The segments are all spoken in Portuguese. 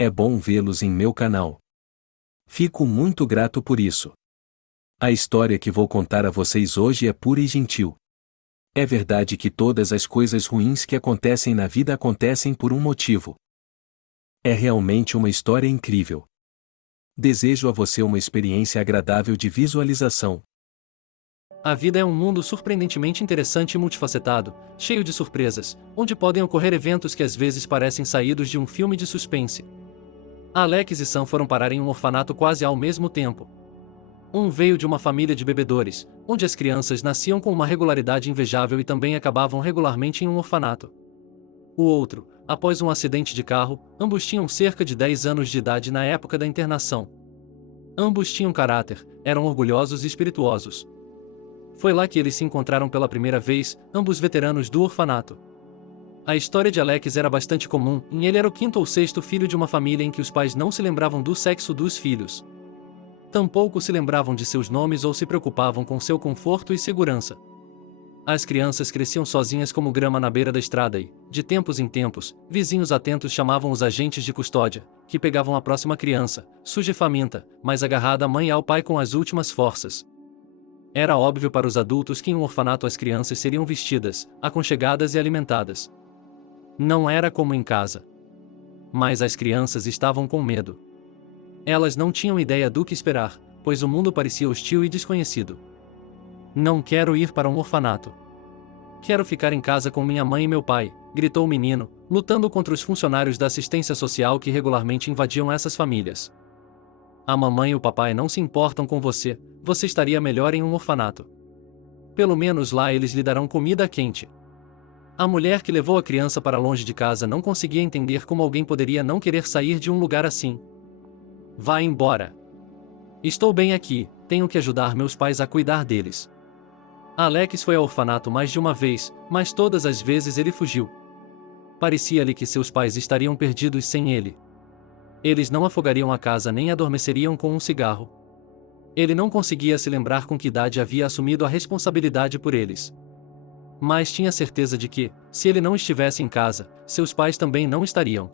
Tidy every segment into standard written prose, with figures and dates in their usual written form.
É bom vê-los em meu canal. Fico muito grato por isso. A história que vou contar a vocês hoje é pura e gentil. É verdade que todas as coisas ruins que acontecem na vida acontecem por um motivo. É realmente uma história incrível. Desejo a você uma experiência agradável de visualização. A vida é um mundo surpreendentemente interessante e multifacetado, cheio de surpresas, onde podem ocorrer eventos que às vezes parecem saídos de um filme de suspense. Alex e Sam foram parar em um orfanato quase ao mesmo tempo. Um veio de uma família de bebedores, onde as crianças nasciam com uma regularidade invejável e também acabavam regularmente em um orfanato. O outro, após um acidente de carro, ambos tinham cerca de 10 anos de idade na época da internação. Ambos tinham caráter, eram orgulhosos e espirituosos. Foi lá que eles se encontraram pela primeira vez, ambos veteranos do orfanato. A história de Alex era bastante comum, e ele era o quinto ou sexto filho de uma família em que os pais não se lembravam do sexo dos filhos. Tampouco se lembravam de seus nomes ou se preocupavam com seu conforto e segurança. As crianças cresciam sozinhas como grama na beira da estrada e, de tempos em tempos, vizinhos atentos chamavam os agentes de custódia, que pegavam a próxima criança, suja e faminta, mas agarrada à mãe e ao pai com as últimas forças. Era óbvio para os adultos que em um orfanato as crianças seriam vestidas, aconchegadas e alimentadas. Não era como em casa. Mas as crianças estavam com medo. Elas não tinham ideia do que esperar, pois o mundo parecia hostil e desconhecido. Não quero ir para um orfanato. Quero ficar em casa com minha mãe e meu pai, gritou o menino, lutando contra os funcionários da assistência social que regularmente invadiam essas famílias. A mamãe e o papai não se importam com você, você estaria melhor em um orfanato. Pelo menos lá eles lhe darão comida quente. A mulher que levou a criança para longe de casa não conseguia entender como alguém poderia não querer sair de um lugar assim. Vá embora. Estou bem aqui, tenho que ajudar meus pais a cuidar deles. Alex foi ao orfanato mais de uma vez, mas todas as vezes ele fugiu. Parecia-lhe que seus pais estariam perdidos sem ele. Eles não afogariam a casa nem adormeceriam com um cigarro. Ele não conseguia se lembrar com que idade havia assumido a responsabilidade por eles. Mas tinha certeza de que, se ele não estivesse em casa, seus pais também não estariam.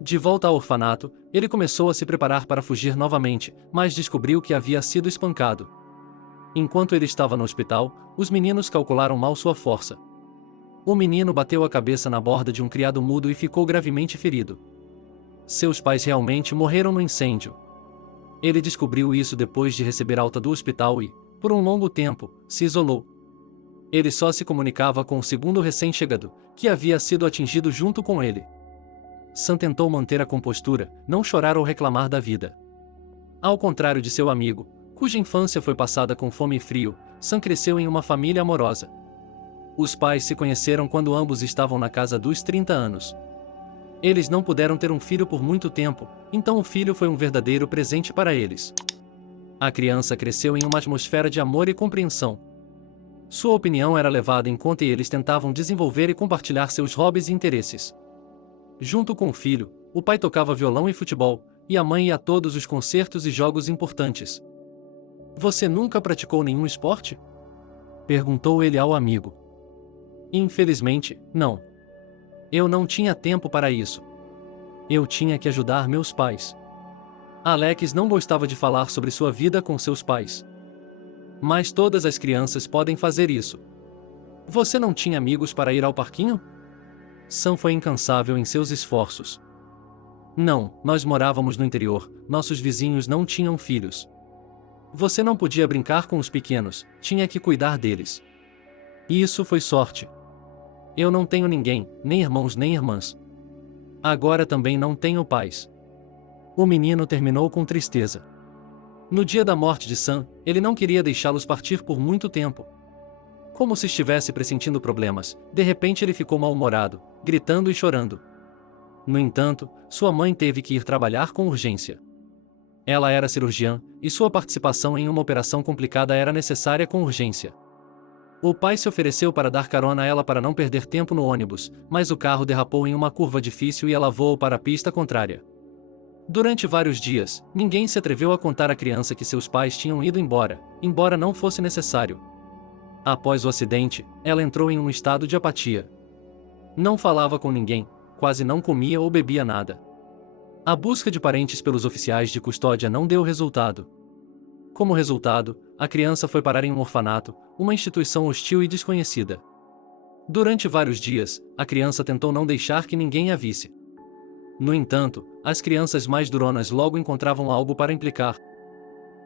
De volta ao orfanato, ele começou a se preparar para fugir novamente, mas descobriu que havia sido espancado. Enquanto ele estava no hospital, os meninos calcularam mal sua força. O menino bateu a cabeça na borda de um criado mudo e ficou gravemente ferido. Seus pais realmente morreram no incêndio. Ele descobriu isso depois de receber alta do hospital e, por um longo tempo, se isolou. Ele só se comunicava com o segundo recém-chegado, que havia sido atingido junto com ele. Sam tentou manter a compostura, não chorar ou reclamar da vida. Ao contrário de seu amigo, cuja infância foi passada com fome e frio, Sam cresceu em uma família amorosa. Os pais se conheceram quando ambos estavam na casa dos 30 anos. Eles não puderam ter um filho por muito tempo, então o filho foi um verdadeiro presente para eles. A criança cresceu em uma atmosfera de amor e compreensão. Sua opinião era levada em conta e eles tentavam desenvolver e compartilhar seus hobbies e interesses. Junto com o filho, o pai tocava violão e futebol, e a mãe ia a todos os concertos e jogos importantes. Você nunca praticou nenhum esporte? Perguntou ele ao amigo. Infelizmente, não. Eu não tinha tempo para isso. Eu tinha que ajudar meus pais. Alex não gostava de falar sobre sua vida com seus pais. Mas todas as crianças podem fazer isso. Você não tinha amigos para ir ao parquinho? Sam foi incansável em seus esforços. Não, nós morávamos no interior, nossos vizinhos não tinham filhos. Você não podia brincar com os pequenos, tinha que cuidar deles. E isso foi sorte. Eu não tenho ninguém, nem irmãos nem irmãs. Agora também não tenho pais. O menino terminou com tristeza. No dia da morte de Sam, ele não queria deixá-los partir por muito tempo. Como se estivesse pressentindo problemas, de repente ele ficou mal-humorado, gritando e chorando. No entanto, sua mãe teve que ir trabalhar com urgência. Ela era cirurgiã, e sua participação em uma operação complicada era necessária com urgência. O pai se ofereceu para dar carona a ela para não perder tempo no ônibus, mas o carro derrapou em uma curva difícil e ela voou para a pista contrária. Durante vários dias, ninguém se atreveu a contar à criança que seus pais tinham ido embora não fosse necessário. Após o acidente, ela entrou em um estado de apatia. Não falava com ninguém, quase não comia ou bebia nada. A busca de parentes pelos oficiais de custódia não deu resultado. Como resultado, a criança foi parar em um orfanato, uma instituição hostil e desconhecida. Durante vários dias, a criança tentou não deixar que ninguém a visse. No entanto, as crianças mais duronas logo encontravam algo para implicar.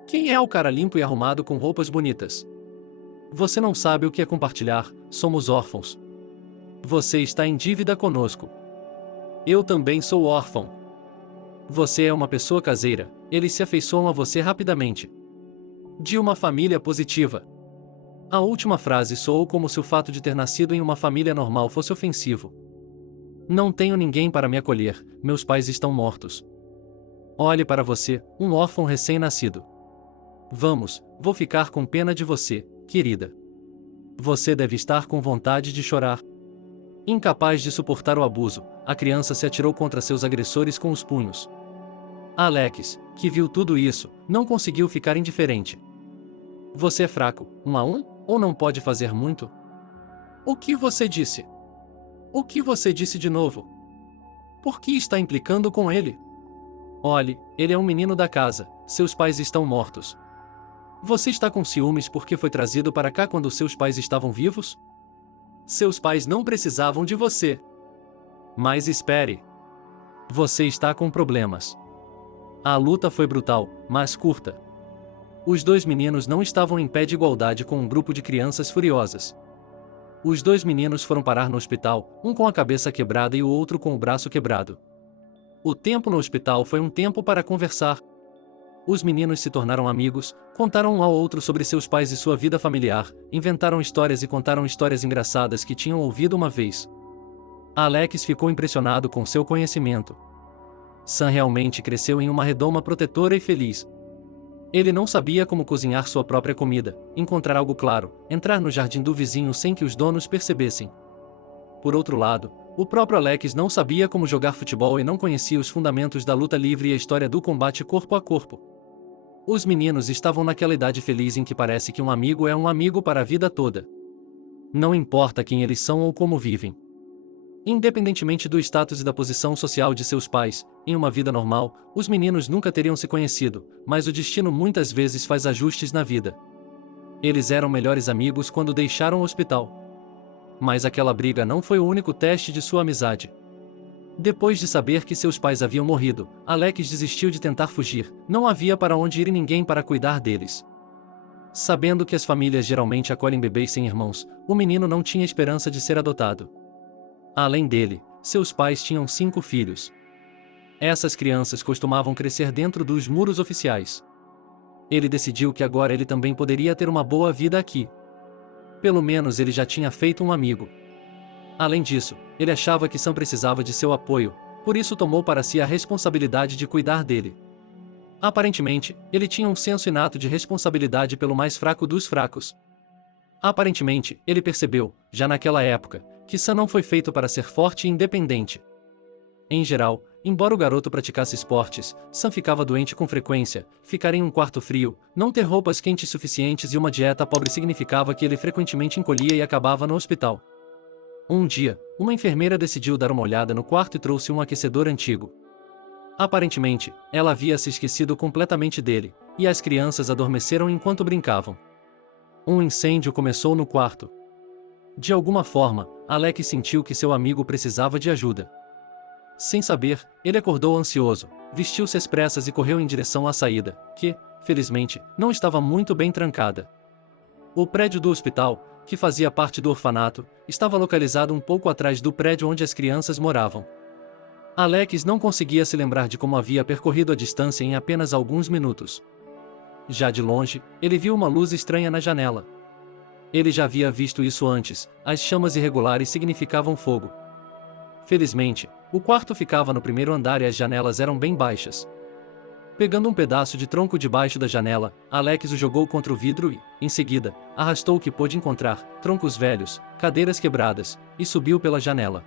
Quem é o cara limpo e arrumado com roupas bonitas? Você não sabe o que é compartilhar, somos órfãos. Você está em dívida conosco. Eu também sou órfão. Você é uma pessoa caseira, eles se afeiçoam a você rapidamente. De uma família positiva. A última frase soou como se o fato de ter nascido em uma família normal fosse ofensivo. Não tenho ninguém para me acolher, meus pais estão mortos. Olhe para você, um órfão recém-nascido. Vamos, vou ficar com pena de você, querida. Você deve estar com vontade de chorar. Incapaz de suportar o abuso, a criança se atirou contra seus agressores com os punhos. Alex, que viu tudo isso, não conseguiu ficar indiferente. Você é fraco, 1 a 1, ou não pode fazer muito? O que você disse? O que você disse de novo? Por que está implicando com ele? Olhe, ele é um menino da casa, seus pais estão mortos. Você está com ciúmes porque foi trazido para cá quando seus pais estavam vivos? Seus pais não precisavam de você. Mas espere. Você está com problemas. A luta foi brutal, mas curta. Os 2 meninos não estavam em pé de igualdade com um grupo de crianças furiosas. Os 2 meninos foram parar no hospital, um com a cabeça quebrada e o outro com o braço quebrado. O tempo no hospital foi um tempo para conversar. Os meninos se tornaram amigos, contaram um ao outro sobre seus pais e sua vida familiar, inventaram histórias e contaram histórias engraçadas que tinham ouvido uma vez. Alex ficou impressionado com seu conhecimento. Sam realmente cresceu em uma redoma protetora e feliz. Ele não sabia como cozinhar sua própria comida, encontrar algo claro, entrar no jardim do vizinho sem que os donos percebessem. Por outro lado, o próprio Alex não sabia como jogar futebol e não conhecia os fundamentos da luta livre e a história do combate corpo a corpo. Os meninos estavam naquela idade feliz em que parece que um amigo é um amigo para a vida toda. Não importa quem eles são ou como vivem. Independentemente do status e da posição social de seus pais, em uma vida normal, os meninos nunca teriam se conhecido, mas o destino muitas vezes faz ajustes na vida. Eles eram melhores amigos quando deixaram o hospital. Mas aquela briga não foi o único teste de sua amizade. Depois de saber que seus pais haviam morrido, Alex desistiu de tentar fugir, não havia para onde ir e ninguém para cuidar deles. Sabendo que as famílias geralmente acolhem bebês sem irmãos, o menino não tinha esperança de ser adotado. Além dele, seus pais tinham 5 filhos. Essas crianças costumavam crescer dentro dos muros oficiais. Ele decidiu que agora ele também poderia ter uma boa vida aqui. Pelo menos ele já tinha feito um amigo. Além disso, ele achava que Sam precisava de seu apoio, por isso tomou para si a responsabilidade de cuidar dele. Aparentemente, ele tinha um senso inato de responsabilidade pelo mais fraco dos fracos. Aparentemente, ele percebeu, já naquela época, que Sam não foi feito para ser forte e independente. Em geral, embora o garoto praticasse esportes, Sam ficava doente com frequência, ficar em um quarto frio, não ter roupas quentes suficientes e uma dieta pobre significava que ele frequentemente encolhia e acabava no hospital. Um dia, uma enfermeira decidiu dar uma olhada no quarto e trouxe um aquecedor antigo. Aparentemente, ela havia se esquecido completamente dele, e as crianças adormeceram enquanto brincavam. Um incêndio começou no quarto. De alguma forma, Alex sentiu que seu amigo precisava de ajuda. Sem saber, ele acordou ansioso, vestiu-se às pressas e correu em direção à saída, que, felizmente, não estava muito bem trancada. O prédio do hospital, que fazia parte do orfanato, estava localizado um pouco atrás do prédio onde as crianças moravam. Alex não conseguia se lembrar de como havia percorrido a distância em apenas alguns minutos. Já de longe, ele viu uma luz estranha na janela. Ele já havia visto isso antes, as chamas irregulares significavam fogo. Felizmente, o quarto ficava no primeiro andar e as janelas eram bem baixas. Pegando um pedaço de tronco debaixo da janela, Alex o jogou contra o vidro e, em seguida, arrastou o que pôde encontrar, troncos velhos, cadeiras quebradas, e subiu pela janela.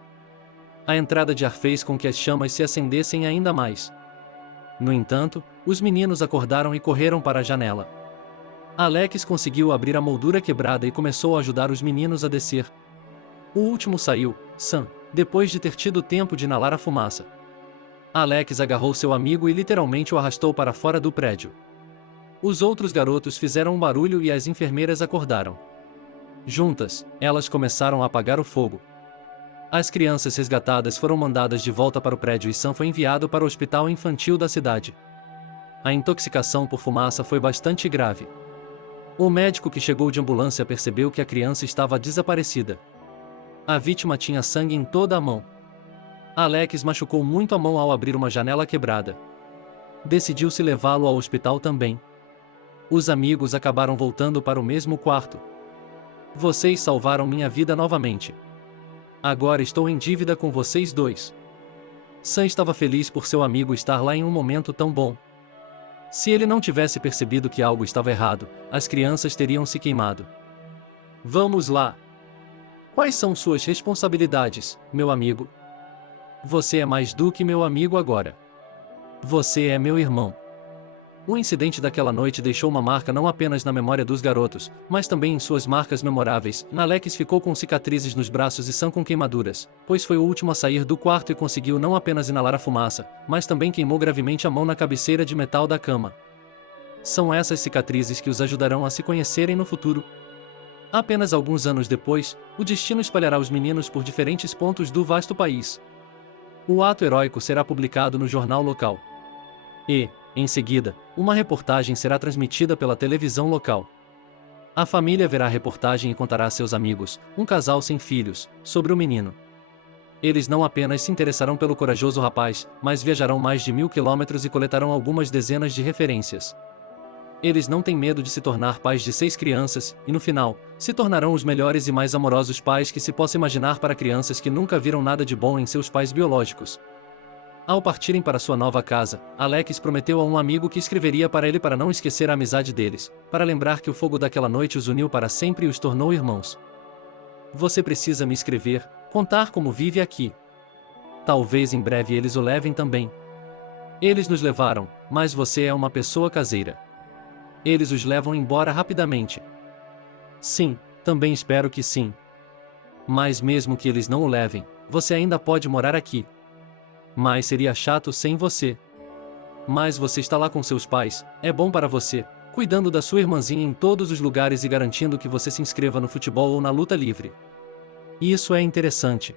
A entrada de ar fez com que as chamas se acendessem ainda mais. No entanto, os meninos acordaram e correram para a janela. Alex conseguiu abrir a moldura quebrada e começou a ajudar os meninos a descer. O último saiu, Sam, depois de ter tido tempo de inalar a fumaça. Alex agarrou seu amigo e literalmente o arrastou para fora do prédio. Os outros garotos fizeram um barulho e as enfermeiras acordaram. Juntas, elas começaram a apagar o fogo. As crianças resgatadas foram mandadas de volta para o prédio e Sam foi enviado para o hospital infantil da cidade. A intoxicação por fumaça foi bastante grave. O médico que chegou de ambulância percebeu que a criança estava desaparecida. A vítima tinha sangue em toda a mão. Alex machucou muito a mão ao abrir uma janela quebrada. Decidiu-se levá-lo ao hospital também. Os amigos acabaram voltando para o mesmo quarto. Vocês salvaram minha vida novamente. Agora estou em dívida com vocês dois. Sam estava feliz por seu amigo estar lá em um momento tão bom. Se ele não tivesse percebido que algo estava errado, as crianças teriam se queimado. Vamos lá. Quais são suas responsabilidades, meu amigo? Você é mais do que meu amigo agora. Você é meu irmão. O incidente daquela noite deixou uma marca não apenas na memória dos garotos, mas também em suas marcas memoráveis. Alex ficou com cicatrizes nos braços e Sam com queimaduras, pois foi o último a sair do quarto e conseguiu não apenas inalar a fumaça, mas também queimou gravemente a mão na cabeceira de metal da cama. São essas cicatrizes que os ajudarão a se conhecerem no futuro. Apenas alguns anos depois, o destino espalhará os meninos por diferentes pontos do vasto país. O ato heróico será publicado no jornal local. E, em seguida, uma reportagem será transmitida pela televisão local. A família verá a reportagem e contará a seus amigos, um casal sem filhos, sobre o menino. Eles não apenas se interessarão pelo corajoso rapaz, mas viajarão mais de 1000 quilômetros e coletarão algumas dezenas de referências. Eles não têm medo de se tornar pais de 6 crianças, e no final, se tornarão os melhores e mais amorosos pais que se possa imaginar para crianças que nunca viram nada de bom em seus pais biológicos. Ao partirem para sua nova casa, Alex prometeu a um amigo que escreveria para ele para não esquecer a amizade deles, para lembrar que o fogo daquela noite os uniu para sempre e os tornou irmãos. Você precisa me escrever, contar como vive aqui. Talvez em breve eles o levem também. Eles nos levaram, mas você é uma pessoa caseira. Eles os levam embora rapidamente. Sim, também espero que sim. Mas mesmo que eles não o levem, você ainda pode morar aqui. Mas seria chato sem você. Mas você está lá com seus pais, é bom para você, cuidando da sua irmãzinha em todos os lugares e garantindo que você se inscreva no futebol ou na luta livre. Isso é interessante.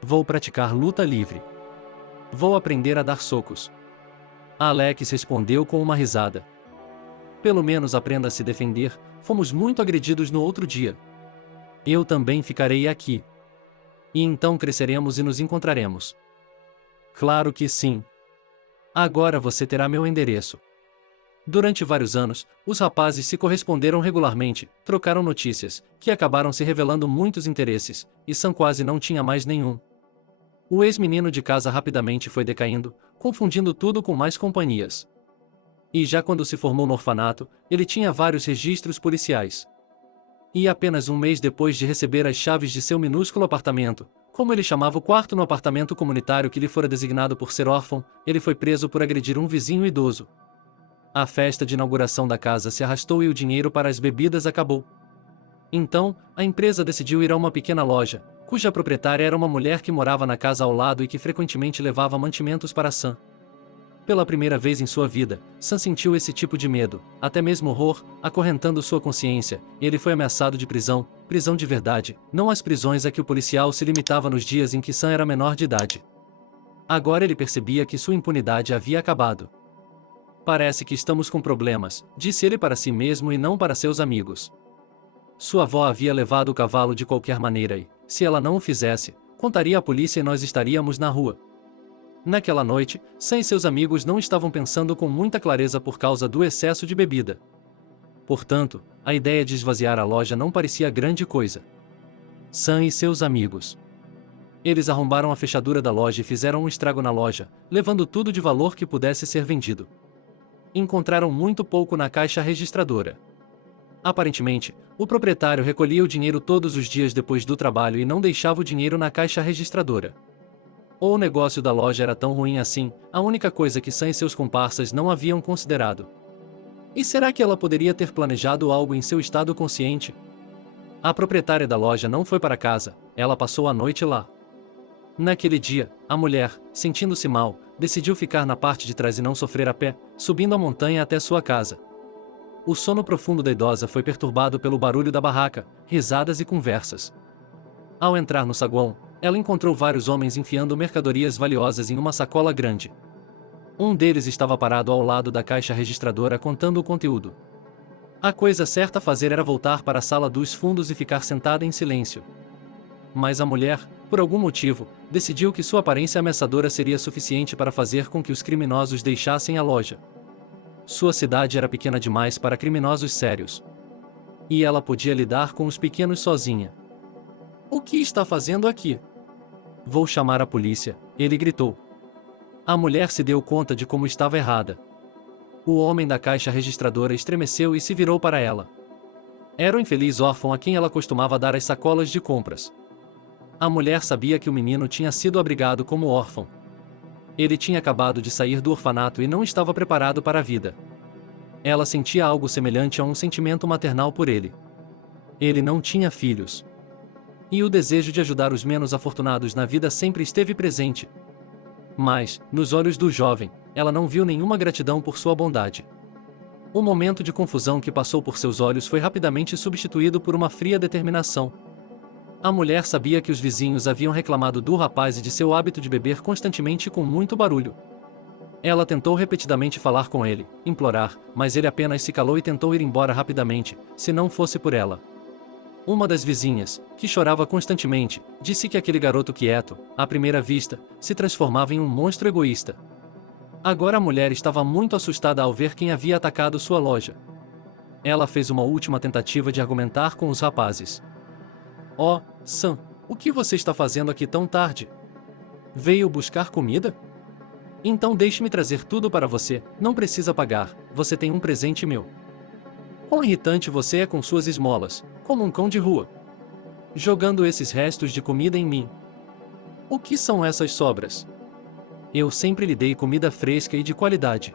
Vou praticar luta livre. Vou aprender a dar socos. Alex respondeu com uma risada. Pelo menos aprenda a se defender, fomos muito agredidos no outro dia. Eu também ficarei aqui. E então cresceremos e nos encontraremos. Claro que sim. Agora você terá meu endereço. Durante vários anos, os rapazes se corresponderam regularmente, trocaram notícias, que acabaram se revelando muitos interesses, e Sam quase não tinha mais nenhum. O ex-menino de casa rapidamente foi decaindo, confundindo tudo com mais companhias. E já quando se formou no orfanato, ele tinha vários registros policiais. E apenas um mês depois de receber as chaves de seu minúsculo apartamento, como ele chamava o quarto no apartamento comunitário que lhe fora designado por ser órfão, ele foi preso por agredir um vizinho idoso. A festa de inauguração da casa se arrastou e o dinheiro para as bebidas acabou. Então, a empresa decidiu ir a uma pequena loja, cuja proprietária era uma mulher que morava na casa ao lado e que frequentemente levava mantimentos para Sam. Pela primeira vez em sua vida, Sam sentiu esse tipo de medo, até mesmo horror, acorrentando sua consciência. Ele foi ameaçado de prisão de verdade, não as prisões a que o policial se limitava nos dias em que Sam era menor de idade. Agora ele percebia que sua impunidade havia acabado. Parece que estamos com problemas, disse ele para si mesmo e não para seus amigos. Sua avó havia levado o cavalo de qualquer maneira e, se ela não o fizesse, contaria à polícia e nós estaríamos na rua. Naquela noite, Sam e seus amigos não estavam pensando com muita clareza por causa do excesso de bebida. Portanto, a ideia de esvaziar a loja não parecia grande coisa. Sam e seus amigos. Eles arrombaram a fechadura da loja e fizeram um estrago na loja, levando tudo de valor que pudesse ser vendido. Encontraram muito pouco na caixa registradora. Aparentemente, o proprietário recolhia o dinheiro todos os dias depois do trabalho e não deixava o dinheiro na caixa registradora. Ou o negócio da loja era tão ruim assim, a única coisa que Sam e seus comparsas não haviam considerado. E será que ela poderia ter planejado algo em seu estado consciente? A proprietária da loja não foi para casa, ela passou a noite lá. Naquele dia, a mulher, sentindo-se mal, decidiu ficar na parte de trás e não sofrer a pé, subindo a montanha até sua casa. O sono profundo da idosa foi perturbado pelo barulho da barraca, risadas e conversas. Ao entrar no saguão, ela encontrou vários homens enfiando mercadorias valiosas em uma sacola grande. Um deles estava parado ao lado da caixa registradora contando o conteúdo. A coisa certa a fazer era voltar para a sala dos fundos e ficar sentada em silêncio. Mas a mulher, por algum motivo, decidiu que sua aparência ameaçadora seria suficiente para fazer com que os criminosos deixassem a loja. Sua cidade era pequena demais para criminosos sérios. E ela podia lidar com os pequenos sozinha. "O que está fazendo aqui?" "Vou chamar a polícia", ele gritou. A mulher se deu conta de como estava errada. O homem da caixa registradora estremeceu e se virou para ela. Era o infeliz órfão a quem ela costumava dar as sacolas de compras. A mulher sabia que o menino tinha sido abrigado como órfão. Ele tinha acabado de sair do orfanato e não estava preparado para a vida. Ela sentia algo semelhante a um sentimento maternal por ele. Ele não tinha filhos. E o desejo de ajudar os menos afortunados na vida sempre esteve presente. Mas, nos olhos do jovem, ela não viu nenhuma gratidão por sua bondade. O momento de confusão que passou por seus olhos foi rapidamente substituído por uma fria determinação. A mulher sabia que os vizinhos haviam reclamado do rapaz e de seu hábito de beber constantemente com muito barulho. Ela tentou repetidamente falar com ele, implorar, mas ele apenas se calou e tentou ir embora rapidamente, se não fosse por ela. Uma das vizinhas, que chorava constantemente, disse que aquele garoto quieto, à primeira vista, se transformava em um monstro egoísta. Agora a mulher estava muito assustada ao ver quem havia atacado sua loja. Ela fez uma última tentativa de argumentar com os rapazes. "Oh, Sam, o que você está fazendo aqui tão tarde? Veio buscar comida? Então deixe-me trazer tudo para você, não precisa pagar, você tem um presente meu." "Quão irritante você é com suas esmolas, como um cão de rua. Jogando esses restos de comida em mim. O que são essas sobras? Eu sempre lhe dei comida fresca e de qualidade.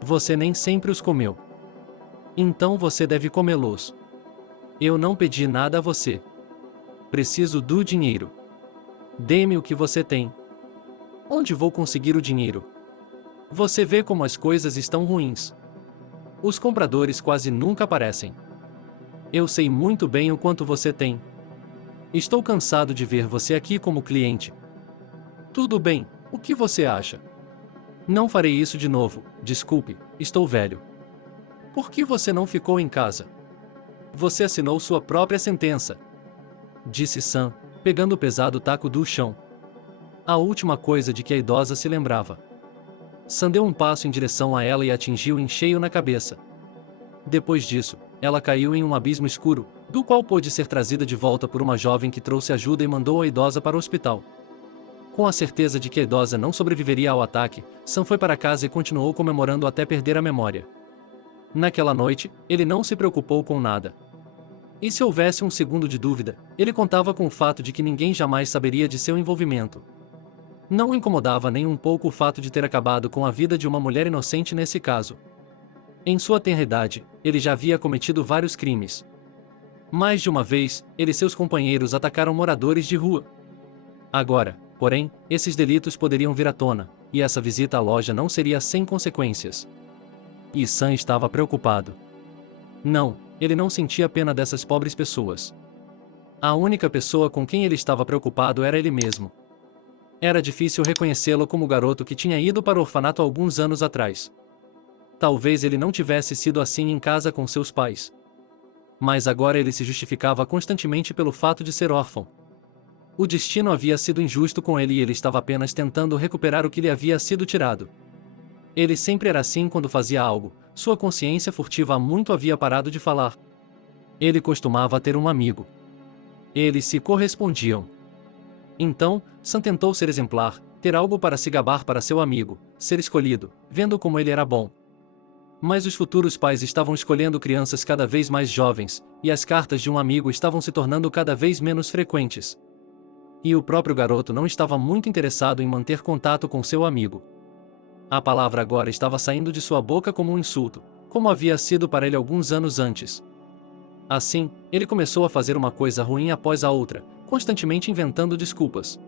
Você nem sempre os comeu. Então você deve comê-los. Eu não pedi nada a você. Preciso do dinheiro. Dê-me o que você tem." "Onde vou conseguir o dinheiro? Você vê como as coisas estão ruins. Os compradores quase nunca aparecem. Eu sei muito bem o quanto você tem. Estou cansado de ver você aqui como cliente." "Tudo bem, o que você acha?" "Não farei isso de novo, desculpe, estou velho." "Por que você não ficou em casa? Você assinou sua própria sentença," disse Sam, pegando o pesado taco do chão. A última coisa de que a idosa se lembrava. Sam deu um passo em direção a ela e atingiu em cheio na cabeça. Depois disso, ela caiu em um abismo escuro, do qual pôde ser trazida de volta por uma jovem que trouxe ajuda e mandou a idosa para o hospital. Com a certeza de que a idosa não sobreviveria ao ataque, Sam foi para casa e continuou comemorando até perder a memória. Naquela noite, ele não se preocupou com nada. E se houvesse um segundo de dúvida, ele contava com o fato de que ninguém jamais saberia de seu envolvimento. Não o incomodava nem um pouco o fato de ter acabado com a vida de uma mulher inocente nesse caso. Em sua tenra idade, ele já havia cometido vários crimes. Mais de uma vez, ele e seus companheiros atacaram moradores de rua. Agora, porém, esses delitos poderiam vir à tona, e essa visita à loja não seria sem consequências. E Sam estava preocupado. Não, ele não sentia pena dessas pobres pessoas. A única pessoa com quem ele estava preocupado era ele mesmo. Era difícil reconhecê-lo como o garoto que tinha ido para o orfanato alguns anos atrás. Talvez ele não tivesse sido assim em casa com seus pais. Mas agora ele se justificava constantemente pelo fato de ser órfão. O destino havia sido injusto com ele e ele estava apenas tentando recuperar o que lhe havia sido tirado. Ele sempre era assim quando fazia algo, sua consciência furtiva há muito havia parado de falar. Ele costumava ter um amigo. Eles se correspondiam. Então, Sam tentou ser exemplar, ter algo para se gabar para seu amigo, ser escolhido, vendo como ele era bom. Mas os futuros pais estavam escolhendo crianças cada vez mais jovens, e as cartas de um amigo estavam se tornando cada vez menos frequentes. E o próprio garoto não estava muito interessado em manter contato com seu amigo. A palavra agora estava saindo de sua boca como um insulto, como havia sido para ele alguns anos antes. Assim, ele começou a fazer uma coisa ruim após a outra, constantemente inventando desculpas.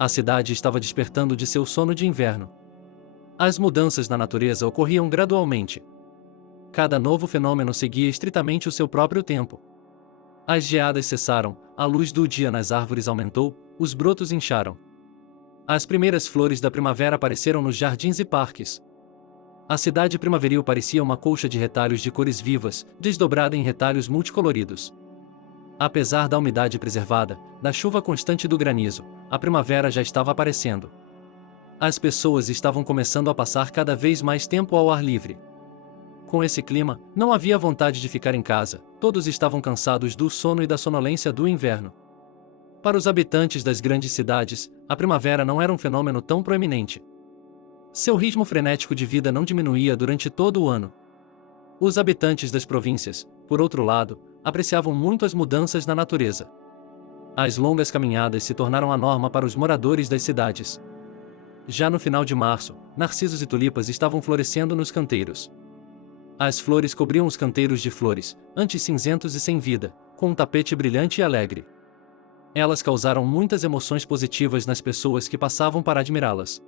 A cidade estava despertando de seu sono de inverno. As mudanças na natureza ocorriam gradualmente. Cada novo fenômeno seguia estritamente o seu próprio tempo. As geadas cessaram, a luz do dia nas árvores aumentou, os brotos incharam. As primeiras flores da primavera apareceram nos jardins e parques. A cidade primaveril parecia uma colcha de retalhos de cores vivas, desdobrada em retalhos multicoloridos. Apesar da umidade preservada, da chuva constante e do granizo, a primavera já estava aparecendo. As pessoas estavam começando a passar cada vez mais tempo ao ar livre. Com esse clima, não havia vontade de ficar em casa, todos estavam cansados do sono e da sonolência do inverno. Para os habitantes das grandes cidades, a primavera não era um fenômeno tão proeminente. Seu ritmo frenético de vida não diminuía durante todo o ano. Os habitantes das províncias, por outro lado, apreciavam muito as mudanças na natureza. As longas caminhadas se tornaram a norma para os moradores das cidades. Já no final de março, narcisos e tulipas estavam florescendo nos canteiros. As flores cobriam os canteiros de flores, antes cinzentos e sem vida, com um tapete brilhante e alegre. Elas causaram muitas emoções positivas nas pessoas que passavam para admirá-las.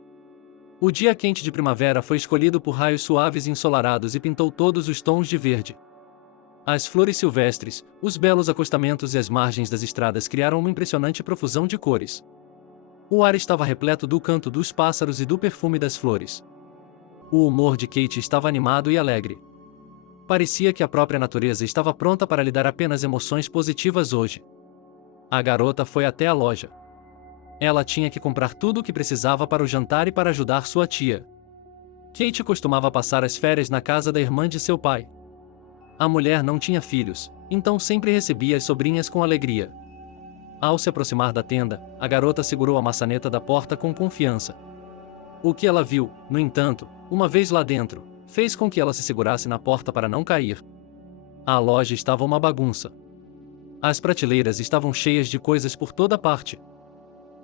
O dia quente de primavera foi escolhido por raios suaves e ensolarados e pintou todos os tons de verde. As flores silvestres, os belos acostamentos e as margens das estradas criaram uma impressionante profusão de cores. O ar estava repleto do canto dos pássaros e do perfume das flores. O humor de Kate estava animado e alegre. Parecia que a própria natureza estava pronta para lhe dar apenas emoções positivas hoje. A garota foi até a loja. Ela tinha que comprar tudo o que precisava para o jantar e para ajudar sua tia. Kate costumava passar as férias na casa da irmã de seu pai. A mulher não tinha filhos, então sempre recebia as sobrinhas com alegria. Ao se aproximar da tenda, a garota segurou a maçaneta da porta com confiança. O que ela viu, no entanto, uma vez lá dentro, fez com que ela se segurasse na porta para não cair. A loja estava uma bagunça. As prateleiras estavam cheias de coisas por toda parte.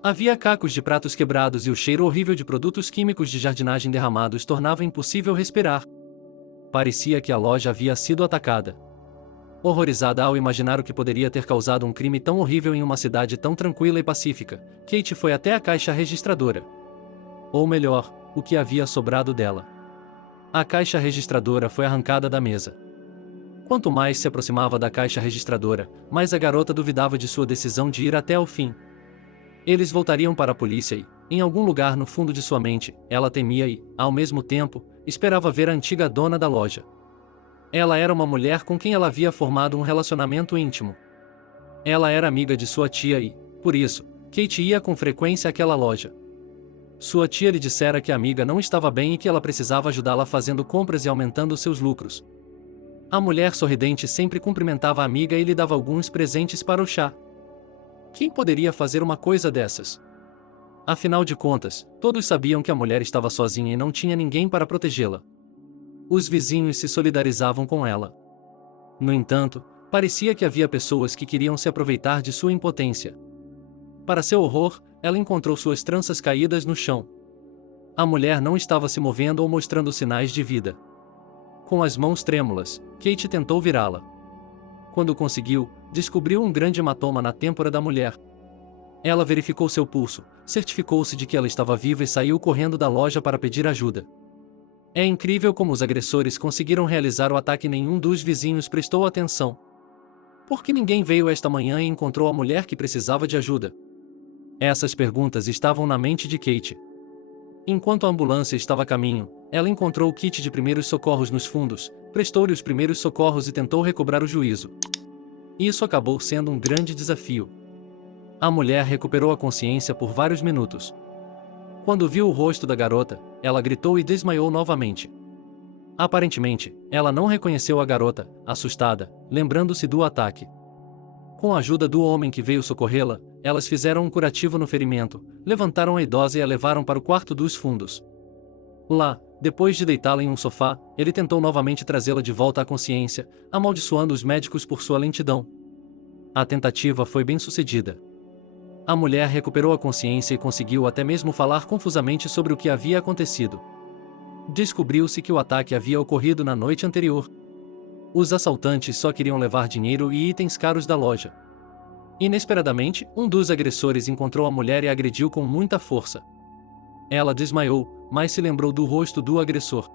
Havia cacos de pratos quebrados e o cheiro horrível de produtos químicos de jardinagem derramados tornava impossível respirar. Parecia que a loja havia sido atacada. Horrorizada ao imaginar o que poderia ter causado um crime tão horrível em uma cidade tão tranquila e pacífica, Kate foi até a caixa registradora. Ou melhor, o que havia sobrado dela. A caixa registradora foi arrancada da mesa. Quanto mais se aproximava da caixa registradora, mais a garota duvidava de sua decisão de ir até ao fim. Eles voltariam para a polícia e, em algum lugar no fundo de sua mente, ela temia e, ao mesmo tempo, esperava ver a antiga dona da loja. Ela era uma mulher com quem ela havia formado um relacionamento íntimo. Ela era amiga de sua tia e, por isso, Kate ia com frequência àquela loja. Sua tia lhe dissera que a amiga não estava bem e que ela precisava ajudá-la fazendo compras e aumentando seus lucros. A mulher sorridente sempre cumprimentava a amiga e lhe dava alguns presentes para o chá. Quem poderia fazer uma coisa dessas? Afinal de contas, todos sabiam que a mulher estava sozinha e não tinha ninguém para protegê-la. Os vizinhos se solidarizavam com ela. No entanto, parecia que havia pessoas que queriam se aproveitar de sua impotência. Para seu horror, ela encontrou suas tranças caídas no chão. A mulher não estava se movendo ou mostrando sinais de vida. Com as mãos trêmulas, Kate tentou virá-la. Quando conseguiu, descobriu um grande hematoma na têmpora da mulher. Ela verificou seu pulso, certificou-se de que ela estava viva e saiu correndo da loja para pedir ajuda. É incrível como os agressores conseguiram realizar o ataque e nenhum dos vizinhos prestou atenção. Por que ninguém veio esta manhã e encontrou a mulher que precisava de ajuda? Essas perguntas estavam na mente de Kate. Enquanto a ambulância estava a caminho, ela encontrou o kit de primeiros socorros nos fundos, prestou-lhe os primeiros socorros e tentou recobrar o juízo. Isso acabou sendo um grande desafio. A mulher recuperou a consciência por vários minutos. Quando viu o rosto da garota, ela gritou e desmaiou novamente. Aparentemente, ela não reconheceu a garota, assustada, lembrando-se do ataque. Com a ajuda do homem que veio socorrê-la, elas fizeram um curativo no ferimento, levantaram a idosa e a levaram para o quarto dos fundos. Lá, depois de deitá-la em um sofá, ele tentou novamente trazê-la de volta à consciência, amaldiçoando os médicos por sua lentidão. A tentativa foi bem-sucedida. A mulher recuperou a consciência e conseguiu até mesmo falar confusamente sobre o que havia acontecido. Descobriu-se que o ataque havia ocorrido na noite anterior. Os assaltantes só queriam levar dinheiro e itens caros da loja. Inesperadamente, um dos agressores encontrou a mulher e a agrediu com muita força. Ela desmaiou, mas se lembrou do rosto do agressor.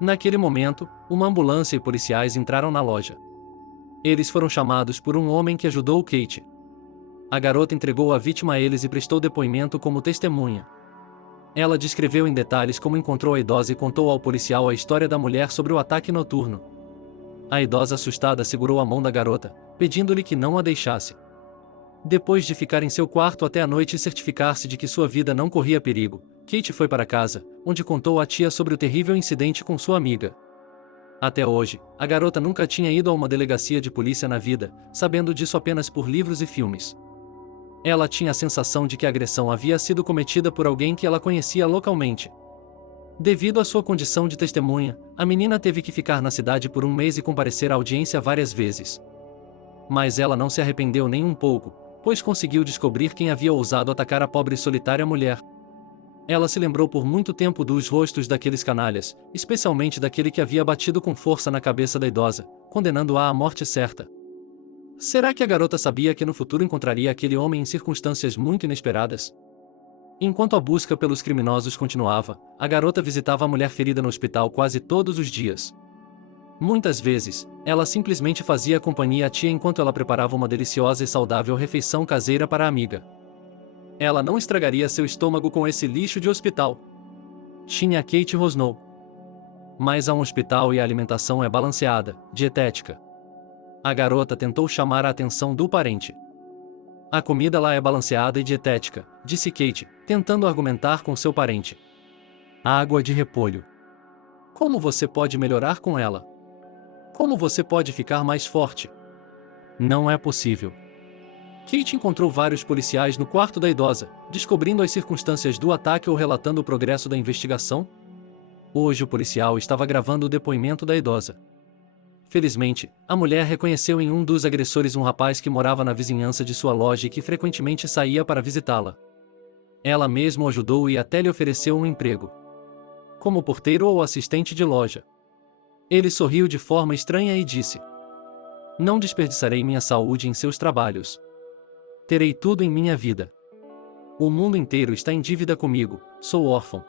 Naquele momento, uma ambulância e policiais entraram na loja. Eles foram chamados por um homem que ajudou Kate. A garota entregou a vítima a eles e prestou depoimento como testemunha. Ela descreveu em detalhes como encontrou a idosa e contou ao policial a história da mulher sobre o ataque noturno. A idosa assustada segurou a mão da garota, pedindo-lhe que não a deixasse. Depois de ficar em seu quarto até a noite e certificar-se de que sua vida não corria perigo, Kate foi para casa, onde contou à tia sobre o terrível incidente com sua amiga. Até hoje, a garota nunca tinha ido a uma delegacia de polícia na vida, sabendo disso apenas por livros e filmes. Ela tinha a sensação de que a agressão havia sido cometida por alguém que ela conhecia localmente. Devido à sua condição de testemunha, a menina teve que ficar na cidade por um mês e comparecer à audiência várias vezes. Mas ela não se arrependeu nem um pouco, pois conseguiu descobrir quem havia ousado atacar a pobre e solitária mulher. Ela se lembrou por muito tempo dos rostos daqueles canalhas, especialmente daquele que havia batido com força na cabeça da idosa, condenando-a à morte certa. Será que a garota sabia que no futuro encontraria aquele homem em circunstâncias muito inesperadas? Enquanto a busca pelos criminosos continuava, a garota visitava a mulher ferida no hospital quase todos os dias. Muitas vezes, ela simplesmente fazia companhia à tia enquanto ela preparava uma deliciosa e saudável refeição caseira para a amiga. Ela não estragaria seu estômago com esse lixo de hospital. Tinha Kate rosnou. Mas a um hospital e a alimentação é balanceada, dietética. A garota tentou chamar a atenção do parente. A comida lá é balanceada e dietética, disse Kate, tentando argumentar com seu parente. Água de repolho. Como você pode melhorar com ela? Como você pode ficar mais forte? Não é possível. Kate encontrou vários policiais no quarto da idosa, descobrindo as circunstâncias do ataque ou relatando o progresso da investigação. Hoje o policial estava gravando o depoimento da idosa. Felizmente, a mulher reconheceu em um dos agressores um rapaz que morava na vizinhança de sua loja e que frequentemente saía para visitá-la. Ela mesma o ajudou e até lhe ofereceu um emprego como porteiro ou assistente de loja. Ele sorriu de forma estranha e disse: Não desperdiçarei minha saúde em seus trabalhos. Terei tudo em minha vida. O mundo inteiro está em dívida comigo, sou órfão.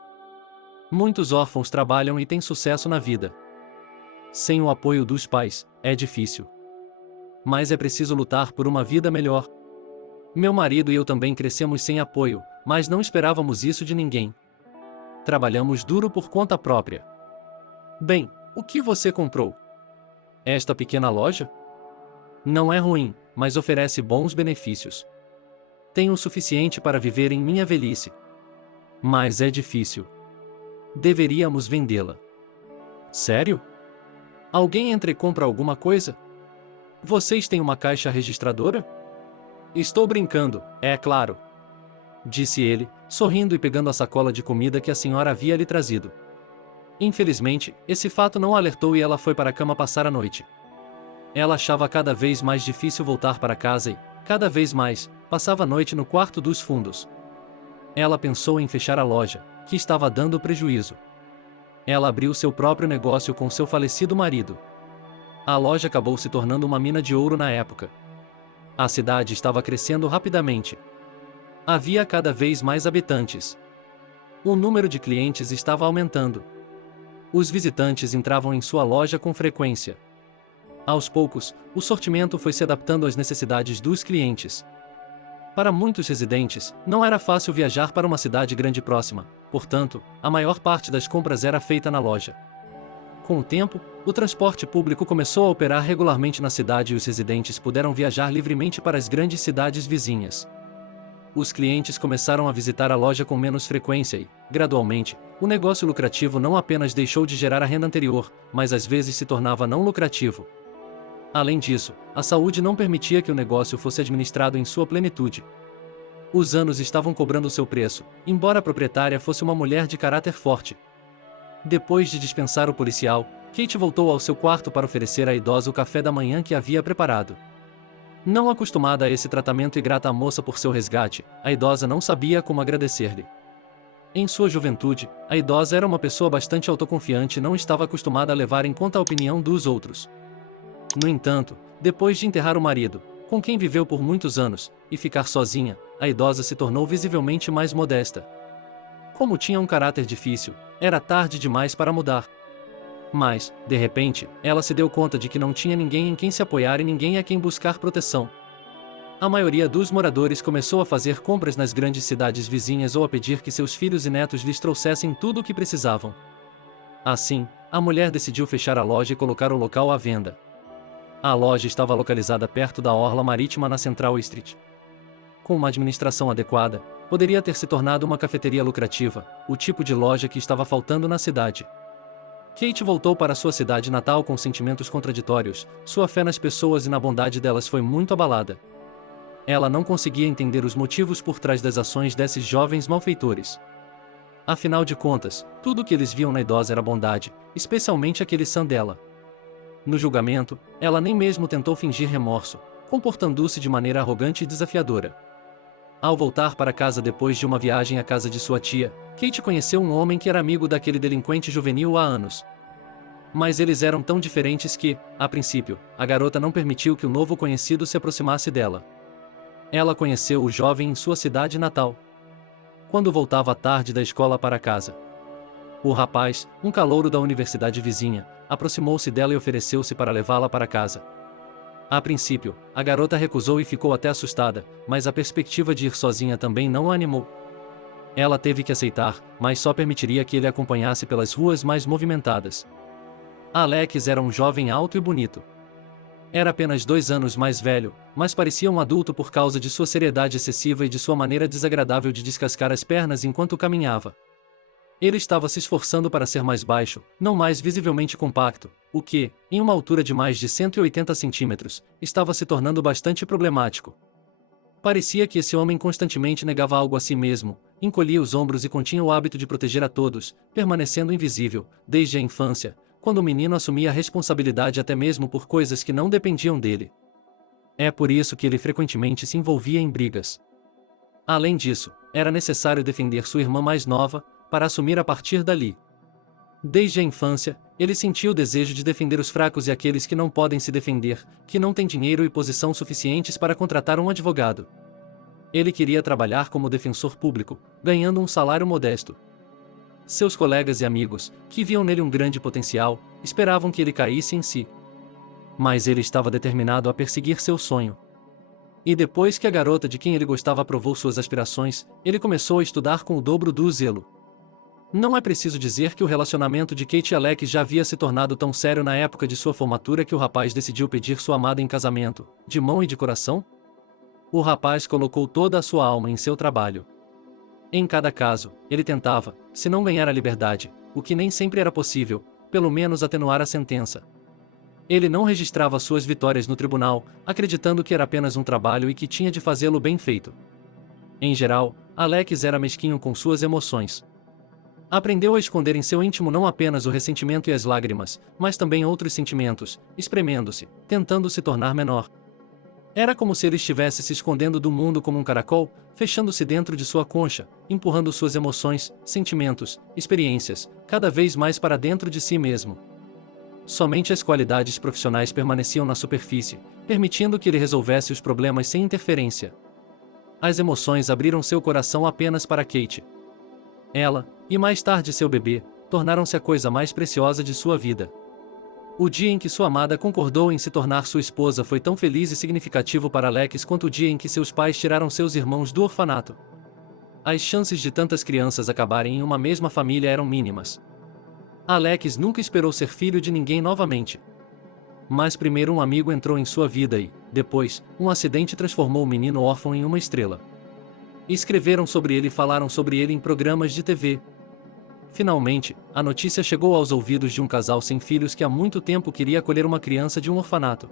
Muitos órfãos trabalham e têm sucesso na vida. Sem o apoio dos pais, é difícil. Mas é preciso lutar por uma vida melhor. Meu marido e eu também crescemos sem apoio, mas não esperávamos isso de ninguém. Trabalhamos duro por conta própria. Bem, o que você comprou? Esta pequena loja? Não é ruim, mas oferece bons benefícios. Tenho o suficiente para viver em minha velhice. Mas é difícil. Deveríamos vendê-la. Sério? Alguém entra e compra alguma coisa? Vocês têm uma caixa registradora? Estou brincando, é claro. Disse ele, sorrindo e pegando a sacola de comida que a senhora havia lhe trazido. Infelizmente, esse fato não a alertou e ela foi para a cama passar a noite. Ela achava cada vez mais difícil voltar para casa e, cada vez mais, passava a noite no quarto dos fundos. Ela pensou em fechar a loja, que estava dando prejuízo. Ela abriu seu próprio negócio com seu falecido marido. A loja acabou se tornando uma mina de ouro na época. A cidade estava crescendo rapidamente. Havia cada vez mais habitantes. O número de clientes estava aumentando. Os visitantes entravam em sua loja com frequência. Aos poucos, o sortimento foi se adaptando às necessidades dos clientes. Para muitos residentes, não era fácil viajar para uma cidade grande próxima, portanto, a maior parte das compras era feita na loja. Com o tempo, o transporte público começou a operar regularmente na cidade e os residentes puderam viajar livremente para as grandes cidades vizinhas. Os clientes começaram a visitar a loja com menos frequência e, gradualmente, o negócio lucrativo não apenas deixou de gerar a renda anterior, mas às vezes se tornava não lucrativo. Além disso, a saúde não permitia que o negócio fosse administrado em sua plenitude. Os anos estavam cobrando seu preço, embora a proprietária fosse uma mulher de caráter forte. Depois de dispensar o policial, Kate voltou ao seu quarto para oferecer à idosa o café da manhã que havia preparado. Não acostumada a esse tratamento e grata à moça por seu resgate, a idosa não sabia como agradecer-lhe. Em sua juventude, a idosa era uma pessoa bastante autoconfiante e não estava acostumada a levar em conta a opinião dos outros. No entanto, depois de enterrar o marido, com quem viveu por muitos anos, e ficar sozinha, a idosa se tornou visivelmente mais modesta. Como tinha um caráter difícil, era tarde demais para mudar. Mas, de repente, ela se deu conta de que não tinha ninguém em quem se apoiar e ninguém a quem buscar proteção. A maioria dos moradores começou a fazer compras nas grandes cidades vizinhas ou a pedir que seus filhos e netos lhes trouxessem tudo o que precisavam. Assim, a mulher decidiu fechar a loja e colocar o local à venda. A loja estava localizada perto da orla marítima na Central Street. Com uma administração adequada, poderia ter se tornado uma cafeteria lucrativa, o tipo de loja que estava faltando na cidade. Kate voltou para sua cidade natal com sentimentos contraditórios, sua fé nas pessoas e na bondade delas foi muito abalada. Ela não conseguia entender os motivos por trás das ações desses jovens malfeitores. Afinal de contas, tudo o que eles viam na idosa era bondade, especialmente aquele Sam dela. No julgamento, ela nem mesmo tentou fingir remorso, comportando-se de maneira arrogante e desafiadora. Ao voltar para casa depois de uma viagem à casa de sua tia, Kate conheceu um homem que era amigo daquele delinquente juvenil há anos. Mas eles eram tão diferentes que, a princípio, a garota não permitiu que o novo conhecido se aproximasse dela. Ela conheceu o jovem em sua cidade natal. Quando voltava à tarde da escola para casa, o rapaz, um calouro da universidade vizinha, aproximou-se dela e ofereceu-se para levá-la para casa. A princípio, a garota recusou e ficou até assustada, mas a perspectiva de ir sozinha também não a animou. Ela teve que aceitar, mas só permitiria que ele a acompanhasse pelas ruas mais movimentadas. Alex era um jovem alto e bonito. Era apenas 2 anos mais velho, mas parecia um adulto por causa de sua seriedade excessiva e de sua maneira desagradável de descascar as pernas enquanto caminhava. Ele estava se esforçando para ser mais baixo, não mais visivelmente compacto, o que, em uma altura de mais de 180 centímetros, estava se tornando bastante problemático. Parecia que esse homem constantemente negava algo a si mesmo, encolhia os ombros e continha o hábito de proteger a todos, permanecendo invisível, desde a infância, quando o menino assumia a responsabilidade até mesmo por coisas que não dependiam dele. É por isso que ele frequentemente se envolvia em brigas. Além disso, era necessário defender sua irmã mais nova, para assumir a partir dali. Desde a infância, ele sentia o desejo de defender os fracos e aqueles que não podem se defender, que não têm dinheiro e posição suficientes para contratar um advogado. Ele queria trabalhar como defensor público, ganhando um salário modesto. Seus colegas e amigos, que viam nele um grande potencial, esperavam que ele caísse em si. Mas ele estava determinado a perseguir seu sonho. E depois que a garota de quem ele gostava aprovou suas aspirações, ele começou a estudar com o dobro do zelo. Não é preciso dizer que o relacionamento de Kate e Alex já havia se tornado tão sério na época de sua formatura que o rapaz decidiu pedir sua amada em casamento, de mão e de coração. O rapaz colocou toda a sua alma em seu trabalho. Em cada caso, ele tentava, se não ganhar a liberdade, o que nem sempre era possível, pelo menos atenuar a sentença. Ele não registrava suas vitórias no tribunal, acreditando que era apenas um trabalho e que tinha de fazê-lo bem feito. Em geral, Alex era mesquinho com suas emoções. Aprendeu a esconder em seu íntimo não apenas o ressentimento e as lágrimas, mas também outros sentimentos, espremendo-se, tentando se tornar menor. Era como se ele estivesse se escondendo do mundo como um caracol, fechando-se dentro de sua concha, empurrando suas emoções, sentimentos, experiências, cada vez mais para dentro de si mesmo. Somente as qualidades profissionais permaneciam na superfície, permitindo que ele resolvesse os problemas sem interferência. As emoções abriram seu coração apenas para Kate. Ela, e mais tarde seu bebê, tornaram-se a coisa mais preciosa de sua vida. O dia em que sua amada concordou em se tornar sua esposa foi tão feliz e significativo para Alex quanto o dia em que seus pais tiraram seus irmãos do orfanato. As chances de tantas crianças acabarem em uma mesma família eram mínimas. Alex nunca esperou ser filho de ninguém novamente. Mas primeiro um amigo entrou em sua vida e, depois, um acidente transformou o menino órfão em uma estrela. Escreveram sobre ele e falaram sobre ele em programas de TV. Finalmente, a notícia chegou aos ouvidos de um casal sem filhos que há muito tempo queria acolher uma criança de um orfanato.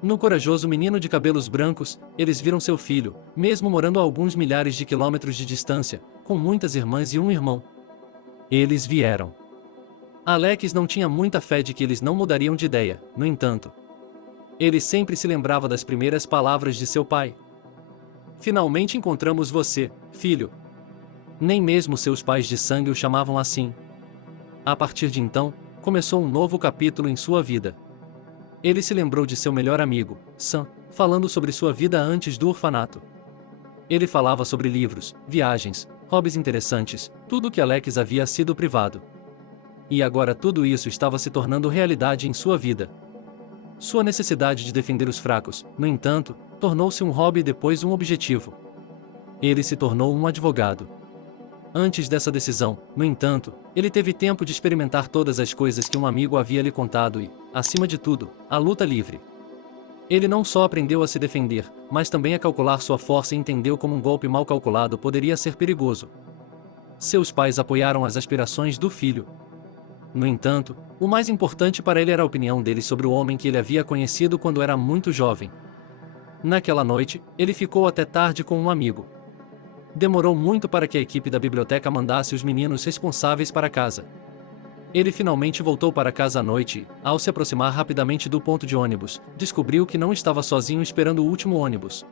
No corajoso menino de cabelos brancos, eles viram seu filho, mesmo morando a alguns milhares de quilômetros de distância, com muitas irmãs e um irmão. Eles vieram. Alex não tinha muita fé de que eles não mudariam de ideia, no entanto. Ele sempre se lembrava das primeiras palavras de seu pai. Finalmente encontramos você, filho. Nem mesmo seus pais de sangue o chamavam assim. A partir de então, começou um novo capítulo em sua vida. Ele se lembrou de seu melhor amigo, Sam, falando sobre sua vida antes do orfanato. Ele falava sobre livros, viagens, hobbies interessantes, tudo que Alex havia sido privado. E agora tudo isso estava se tornando realidade em sua vida. Sua necessidade de defender os fracos, no entanto, tornou-se um hobby e depois um objetivo. Ele se tornou um advogado. Antes dessa decisão, no entanto, ele teve tempo de experimentar todas as coisas que um amigo havia lhe contado e, acima de tudo, a luta livre. Ele não só aprendeu a se defender, mas também a calcular sua força e entendeu como um golpe mal calculado poderia ser perigoso. Seus pais apoiaram as aspirações do filho. No entanto, o mais importante para ele era a opinião dele sobre o homem que ele havia conhecido quando era muito jovem. Naquela noite, ele ficou até tarde com um amigo. Demorou muito para que a equipe da biblioteca mandasse os meninos responsáveis para casa. Ele finalmente voltou para casa à noite e, ao se aproximar rapidamente do ponto de ônibus, descobriu que não estava sozinho esperando o último ônibus.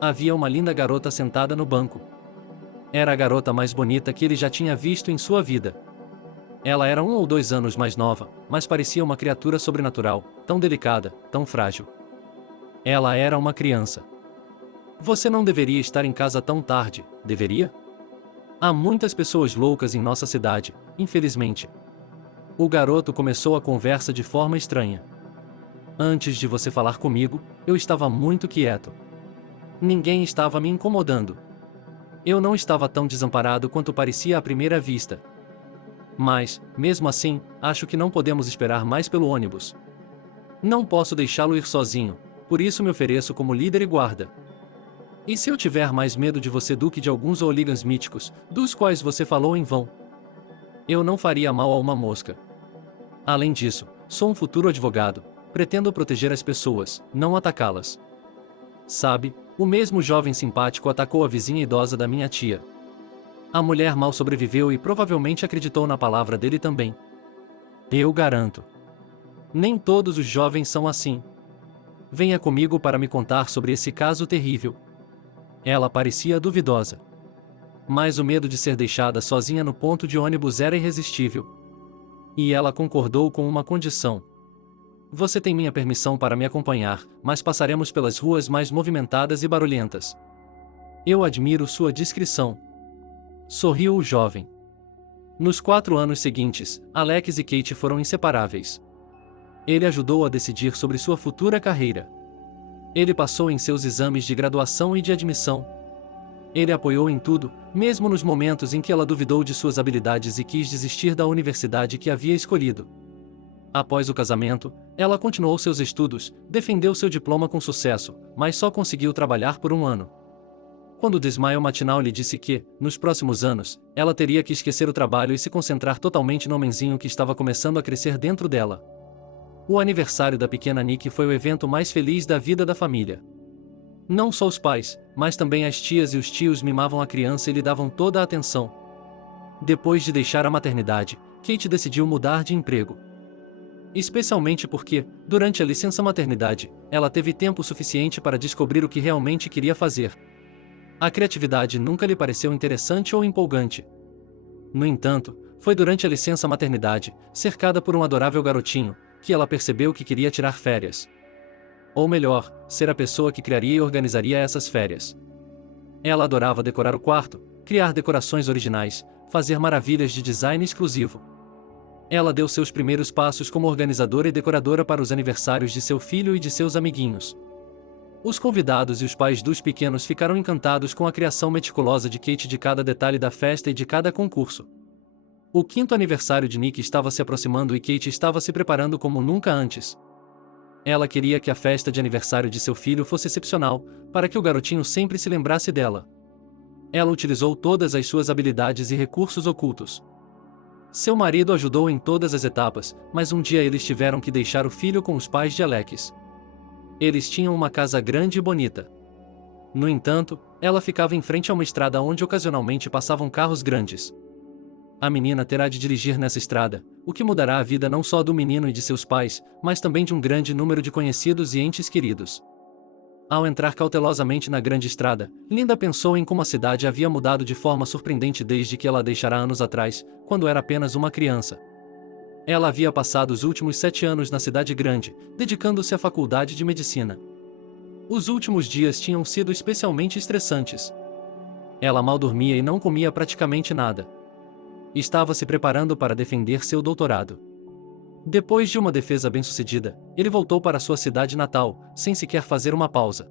Havia uma linda garota sentada no banco. Era a garota mais bonita que ele já tinha visto em sua vida. Ela era 1 ou 2 anos mais nova, mas parecia uma criatura sobrenatural, tão delicada, tão frágil. Ela era uma criança. Você não deveria estar em casa tão tarde, deveria? Há muitas pessoas loucas em nossa cidade, infelizmente. O garoto começou a conversa de forma estranha. Antes de você falar comigo, eu estava muito quieto. Ninguém estava me incomodando. Eu não estava tão desamparado quanto parecia à primeira vista. Mas, mesmo assim, acho que não podemos esperar mais pelo ônibus. Não posso deixá-lo ir sozinho, por isso me ofereço como líder e guarda. E se eu tiver mais medo de você do que de alguns hooligans míticos, dos quais você falou em vão? Eu não faria mal a uma mosca. Além disso, sou um futuro advogado, pretendo proteger as pessoas, não atacá-las. Sabe, o mesmo jovem simpático atacou a vizinha idosa da minha tia. A mulher mal sobreviveu e provavelmente acreditou na palavra dele também. Eu garanto. Nem todos os jovens são assim. Venha comigo para me contar sobre esse caso terrível. Ela parecia duvidosa. Mas o medo de ser deixada sozinha no ponto de ônibus era irresistível. E ela concordou com uma condição. Você tem minha permissão para me acompanhar, mas passaremos pelas ruas mais movimentadas e barulhentas. Eu admiro sua discrição. Sorriu o jovem. Nos 4 anos seguintes, Alex e Kate foram inseparáveis. Ele ajudou a decidir sobre sua futura carreira. Ele passou em seus exames de graduação e de admissão. Ele apoiou em tudo, mesmo nos momentos em que ela duvidou de suas habilidades e quis desistir da universidade que havia escolhido. Após o casamento, ela continuou seus estudos, defendeu seu diploma com sucesso, mas só conseguiu trabalhar por 1 ano. Quando o desmaio matinal lhe disse que, nos próximos anos, ela teria que esquecer o trabalho e se concentrar totalmente no homenzinho que estava começando a crescer dentro dela. O aniversário da pequena Nick foi o evento mais feliz da vida da família. Não só os pais, mas também as tias e os tios mimavam a criança e lhe davam toda a atenção. Depois de deixar a maternidade, Kate decidiu mudar de emprego. Especialmente porque, durante a licença maternidade, ela teve tempo suficiente para descobrir o que realmente queria fazer. A criatividade nunca lhe pareceu interessante ou empolgante. No entanto, foi durante a licença maternidade, cercada por um adorável garotinho, que ela percebeu que queria tirar férias. Ou melhor, ser a pessoa que criaria e organizaria essas férias. Ela adorava decorar o quarto, criar decorações originais, fazer maravilhas de design exclusivo. Ela deu seus primeiros passos como organizadora e decoradora para os aniversários de seu filho e de seus amiguinhos. Os convidados e os pais dos pequenos ficaram encantados com a criação meticulosa de Kate de cada detalhe da festa e de cada concurso. O 5º aniversário de Nick estava se aproximando e Kate estava se preparando como nunca antes. Ela queria que a festa de aniversário de seu filho fosse excepcional, para que o garotinho sempre se lembrasse dela. Ela utilizou todas as suas habilidades e recursos ocultos. Seu marido ajudou em todas as etapas, mas um dia eles tiveram que deixar o filho com os pais de Alex. Eles tinham uma casa grande e bonita. No entanto, ela ficava em frente a uma estrada onde ocasionalmente passavam carros grandes. A menina terá de dirigir nessa estrada, o que mudará a vida não só do menino e de seus pais, mas também de um grande número de conhecidos e entes queridos. Ao entrar cautelosamente na grande estrada, Linda pensou em como a cidade havia mudado de forma surpreendente desde que ela a deixara anos atrás, quando era apenas uma criança. Ela havia passado os últimos 7 anos na cidade grande, dedicando-se à faculdade de medicina. Os últimos dias tinham sido especialmente estressantes. Ela mal dormia e não comia praticamente nada. Estava se preparando para defender seu doutorado. Depois de uma defesa bem-sucedida, ele voltou para sua cidade natal, sem sequer fazer uma pausa.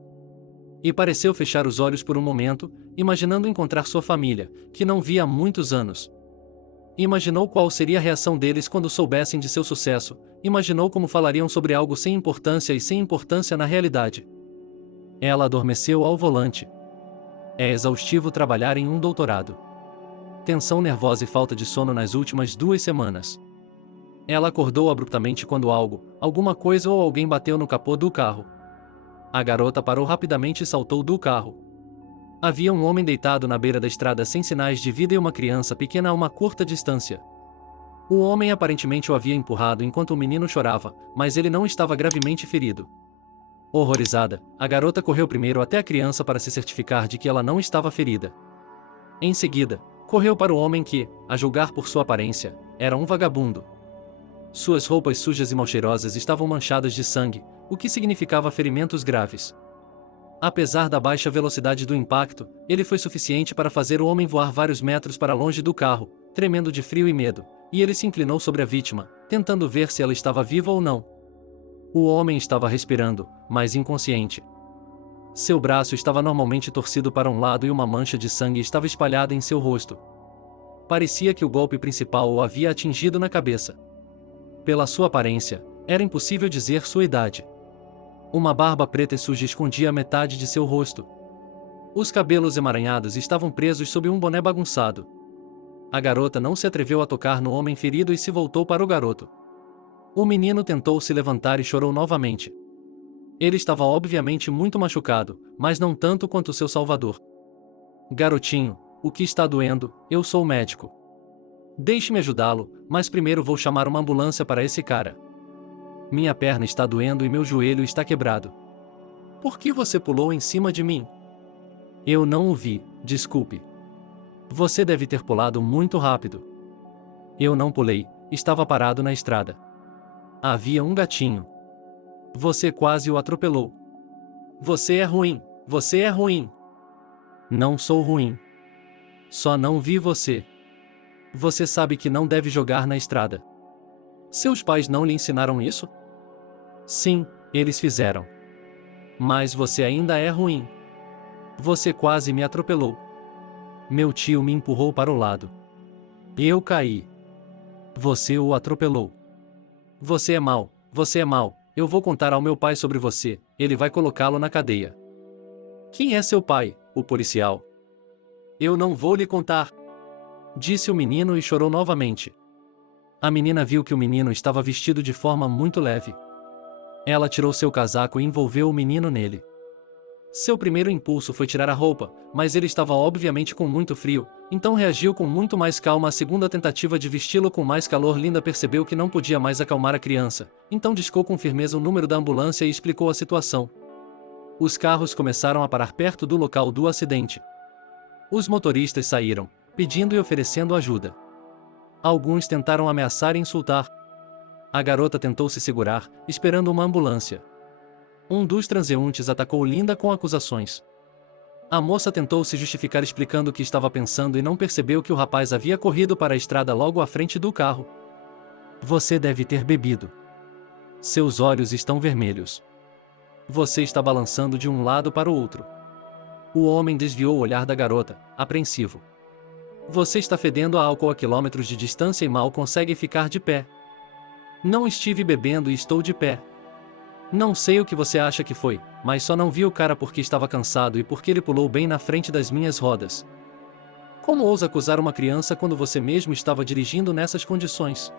E pareceu fechar os olhos por um momento, imaginando encontrar sua família, que não via há muitos anos. Imaginou qual seria a reação deles quando soubessem de seu sucesso, imaginou como falariam sobre algo sem importância e sem importância na realidade. Ela adormeceu ao volante. É exaustivo trabalhar em um doutorado. Tensão nervosa e falta de sono nas últimas 2 semanas. Ela acordou abruptamente quando alguma coisa ou alguém bateu no capô do carro. A garota parou rapidamente e saltou do carro. Havia um homem deitado na beira da estrada sem sinais de vida e uma criança pequena a uma curta distância. O homem aparentemente o havia empurrado enquanto o menino chorava, mas ele não estava gravemente ferido. Horrorizada, a garota correu primeiro até a criança para se certificar de que ela não estava ferida. Em seguida, correu para o homem que, a julgar por sua aparência, era um vagabundo. Suas roupas sujas e mal cheirosas estavam manchadas de sangue, o que significava ferimentos graves. Apesar da baixa velocidade do impacto, ele foi suficiente para fazer o homem voar vários metros para longe do carro, tremendo de frio e medo, e ele se inclinou sobre a vítima, tentando ver se ela estava viva ou não. O homem estava respirando, mas inconsciente. Seu braço estava normalmente torcido para um lado e uma mancha de sangue estava espalhada em seu rosto. Parecia que o golpe principal o havia atingido na cabeça. Pela sua aparência, era impossível dizer sua idade. Uma barba preta e suja escondia metade de seu rosto. Os cabelos emaranhados estavam presos sob um boné bagunçado. A garota não se atreveu a tocar no homem ferido e se voltou para o garoto. O menino tentou se levantar e chorou novamente. Ele estava obviamente muito machucado, mas não tanto quanto seu salvador. Garotinho, o que está doendo? Eu sou médico. Deixe-me ajudá-lo, mas primeiro vou chamar uma ambulância para esse cara. Minha perna está doendo e meu joelho está quebrado. Por que você pulou em cima de mim? Eu não o vi, desculpe. Você deve ter pulado muito rápido. Eu não pulei, estava parado na estrada. Havia um gatinho. Você quase o atropelou. Você é ruim, você é ruim. Não sou ruim. Só não vi você. Você sabe que não deve jogar na estrada. Seus pais não lhe ensinaram isso? Sim, eles fizeram. Mas você ainda é ruim. Você quase me atropelou. Meu tio me empurrou para o lado. Eu caí. Você o atropelou. Você é mau, você é mau. Eu vou contar ao meu pai sobre você, ele vai colocá-lo na cadeia. Quem é seu pai? O policial. Eu não vou lhe contar. Disse o menino e chorou novamente. A menina viu que o menino estava vestido de forma muito leve. Ela tirou seu casaco e envolveu o menino nele. Seu primeiro impulso foi tirar a roupa, mas ele estava obviamente com muito frio, então reagiu com muito mais calma à segunda tentativa de vesti-lo com mais calor. Linda percebeu que não podia mais acalmar a criança, então discou com firmeza o número da ambulância e explicou a situação. Os carros começaram a parar perto do local do acidente. Os motoristas saíram, pedindo e oferecendo ajuda. Alguns tentaram ameaçar e insultar. A garota tentou se segurar, esperando uma ambulância. Um dos transeuntes atacou Linda com acusações. A moça tentou se justificar explicando o que estava pensando e não percebeu que o rapaz havia corrido para a estrada logo à frente do carro. Você deve ter bebido. Seus olhos estão vermelhos. Você está balançando de um lado para o outro. O homem desviou o olhar da garota, apreensivo. Você está fedendo a álcool a quilômetros de distância e mal consegue ficar de pé. Não estive bebendo e estou de pé. Não sei o que você acha que foi, mas só não vi o cara porque estava cansado e porque ele pulou bem na frente das minhas rodas. Como ousa acusar uma criança quando você mesmo estava dirigindo nessas condições?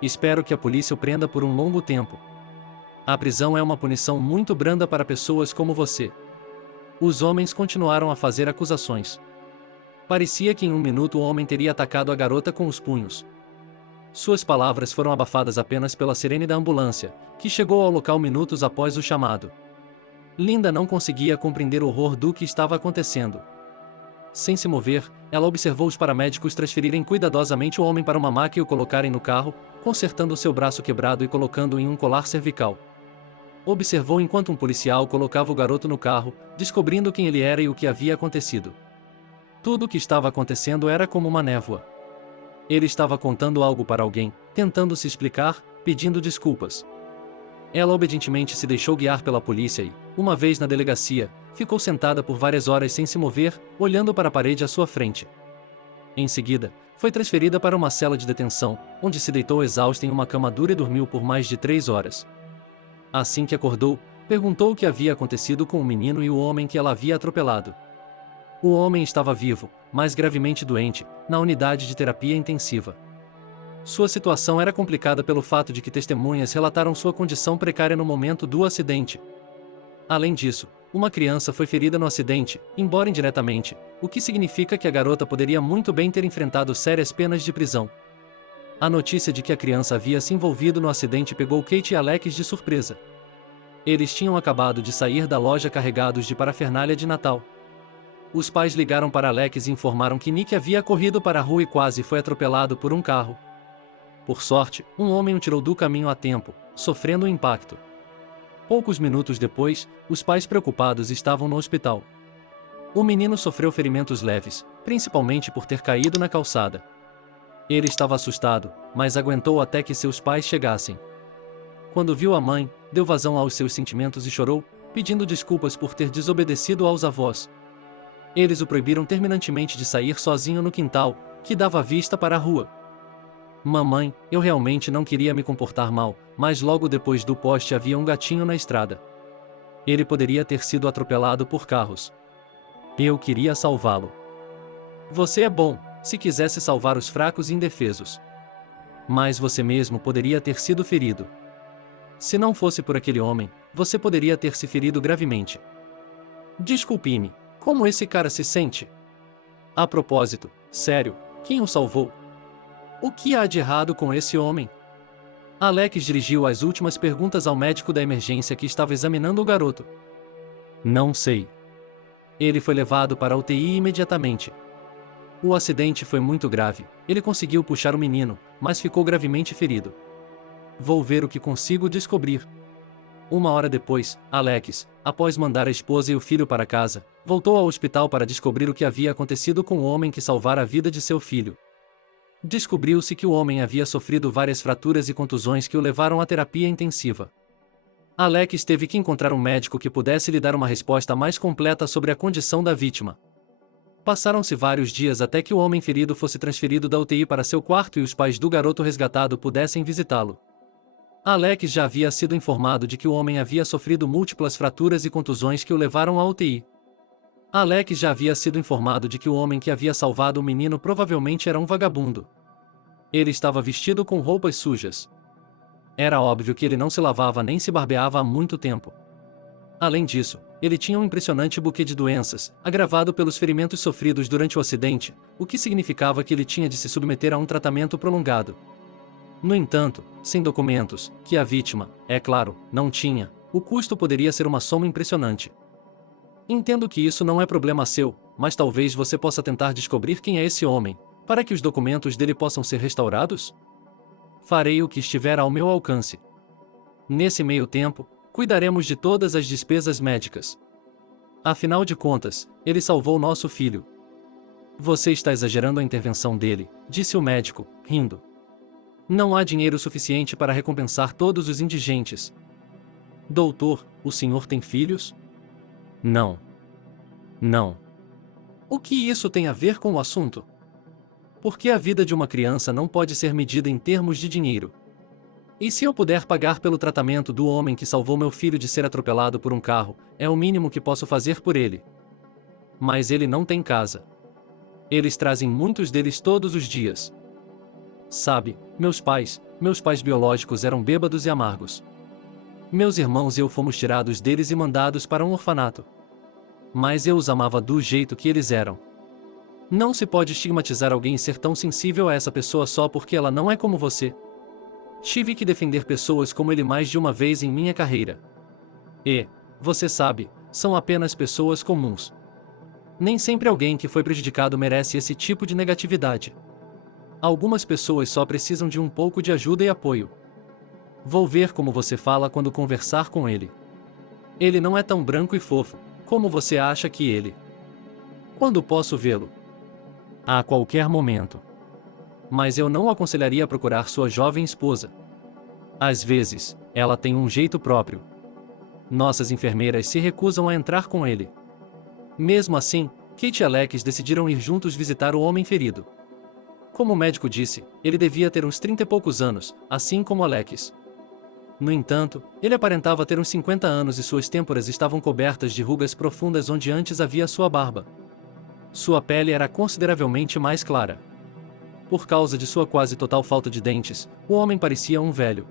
Espero que a polícia o prenda por um longo tempo. A prisão é uma punição muito branda para pessoas como você. Os homens continuaram a fazer acusações. Parecia que em um minuto o homem teria atacado a garota com os punhos. Suas palavras foram abafadas apenas pela sirene da ambulância, que chegou ao local minutos após o chamado. Linda não conseguia compreender o horror do que estava acontecendo. Sem se mover, ela observou os paramédicos transferirem cuidadosamente o homem para uma maca e o colocarem no carro, consertando seu braço quebrado e colocando-o em um colar cervical. observou enquanto um policial colocava o garoto no carro, descobrindo quem ele era e o que havia acontecido. Tudo o que estava acontecendo era como uma névoa. Ele estava contando algo para alguém, tentando se explicar, pedindo desculpas. Ela obedientemente se deixou guiar pela polícia e, uma vez na delegacia, ficou sentada por várias horas sem se mover, olhando para a parede à sua frente. Em seguida, foi transferida para uma cela de detenção, onde se deitou exausta em uma cama dura e dormiu por mais de 3 horas. Assim que acordou, perguntou o que havia acontecido com o menino e o homem que ela havia atropelado. O homem estava vivo, mas gravemente doente, na unidade de terapia intensiva. Sua situação era complicada pelo fato de que testemunhas relataram sua condição precária no momento do acidente. Além disso, uma criança foi ferida no acidente, embora indiretamente, o que significa que a garota poderia muito bem ter enfrentado sérias penas de prisão. A notícia de que a criança havia se envolvido no acidente pegou Kate e Alex de surpresa. Eles tinham acabado de sair da loja carregados de parafernália de Natal. Os pais ligaram para Alex e informaram que Nick havia corrido para a rua e quase foi atropelado por um carro. Por sorte, um homem o tirou do caminho a tempo, sofrendo um impacto. Poucos minutos depois, os pais preocupados estavam no hospital. O menino sofreu ferimentos leves, principalmente por ter caído na calçada. Ele estava assustado, mas aguentou até que seus pais chegassem. Quando viu a mãe, deu vazão aos seus sentimentos e chorou, pedindo desculpas por ter desobedecido aos avós. Eles o proibiram terminantemente de sair sozinho no quintal, que dava vista para a rua. Mamãe, eu realmente não queria me comportar mal, mas logo depois do poste havia um gatinho na estrada. Ele poderia ter sido atropelado por carros. Eu queria salvá-lo. Você é bom, se quisesse salvar os fracos e indefesos. Mas você mesmo poderia ter sido ferido. Se não fosse por aquele homem, você poderia ter se ferido gravemente. Desculpe-me, como esse cara se sente? A propósito, sério, quem o salvou? O que há de errado com esse homem? Alex dirigiu as últimas perguntas ao médico da emergência que estava examinando o garoto. Não sei. Ele foi levado para a UTI imediatamente. O acidente foi muito grave, ele conseguiu puxar o menino, mas ficou gravemente ferido. Vou ver o que consigo descobrir. 1 hora depois, Alex, após mandar a esposa e o filho para casa, voltou ao hospital para descobrir o que havia acontecido com o homem que salvara a vida de seu filho. Descobriu-se que o homem havia sofrido várias fraturas e contusões que o levaram à terapia intensiva. Alex teve que encontrar um médico que pudesse lhe dar uma resposta mais completa sobre a condição da vítima. Passaram-se vários dias até que o homem ferido fosse transferido da UTI para seu quarto e os pais do garoto resgatado pudessem visitá-lo. Alex já havia sido informado de que o homem havia sofrido múltiplas fraturas e contusões que o levaram à UTI. Alex já havia sido informado de que o homem que havia salvado o menino provavelmente era um vagabundo. Ele estava vestido com roupas sujas. Era óbvio que ele não se lavava nem se barbeava há muito tempo. Além disso, ele tinha um impressionante buquê de doenças, agravado pelos ferimentos sofridos durante o acidente, o que significava que ele tinha de se submeter a um tratamento prolongado. No entanto, sem documentos, que a vítima, é claro, não tinha, o custo poderia ser uma soma impressionante. Entendo que isso não é problema seu, mas talvez você possa tentar descobrir quem é esse homem, para que os documentos dele possam ser restaurados? Farei o que estiver ao meu alcance. Nesse meio tempo, cuidaremos de todas as despesas médicas. Afinal de contas, ele salvou nosso filho. Você está exagerando a intervenção dele, disse o médico, rindo. Não há dinheiro suficiente para recompensar todos os indigentes. Doutor, o senhor tem filhos? Não. Não. O que isso tem a ver com o assunto? Por que a vida de uma criança não pode ser medida em termos de dinheiro? E se eu puder pagar pelo tratamento do homem que salvou meu filho de ser atropelado por um carro, é o mínimo que posso fazer por ele. Mas ele não tem casa. Eles trazem muitos deles todos os dias. Sabe, meus pais biológicos eram bêbados e amargos. Meus irmãos e eu fomos tirados deles e mandados para um orfanato. Mas eu os amava do jeito que eles eram. Não se pode estigmatizar alguém e ser tão sensível a essa pessoa só porque ela não é como você. Tive que defender pessoas como ele mais de uma vez em minha carreira. E, você sabe, são apenas pessoas comuns. Nem sempre alguém que foi prejudicado merece esse tipo de negatividade. Algumas pessoas só precisam de um pouco de ajuda e apoio. Vou ver como você fala quando conversar com ele. Ele não é tão branco e fofo, como você acha que ele. Quando posso vê-lo? A qualquer momento. Mas eu não aconselharia procurar sua jovem esposa. Às vezes, ela tem um jeito próprio. Nossas enfermeiras se recusam a entrar com ele. Mesmo assim, Kate e Alex decidiram ir juntos visitar o homem ferido. Como o médico disse, ele devia ter uns 30 e poucos anos, assim como Alex. No entanto, ele aparentava ter uns 50 anos e suas têmporas estavam cobertas de rugas profundas onde antes havia sua barba. Sua pele era consideravelmente mais clara. Por causa de sua quase total falta de dentes, o homem parecia um velho.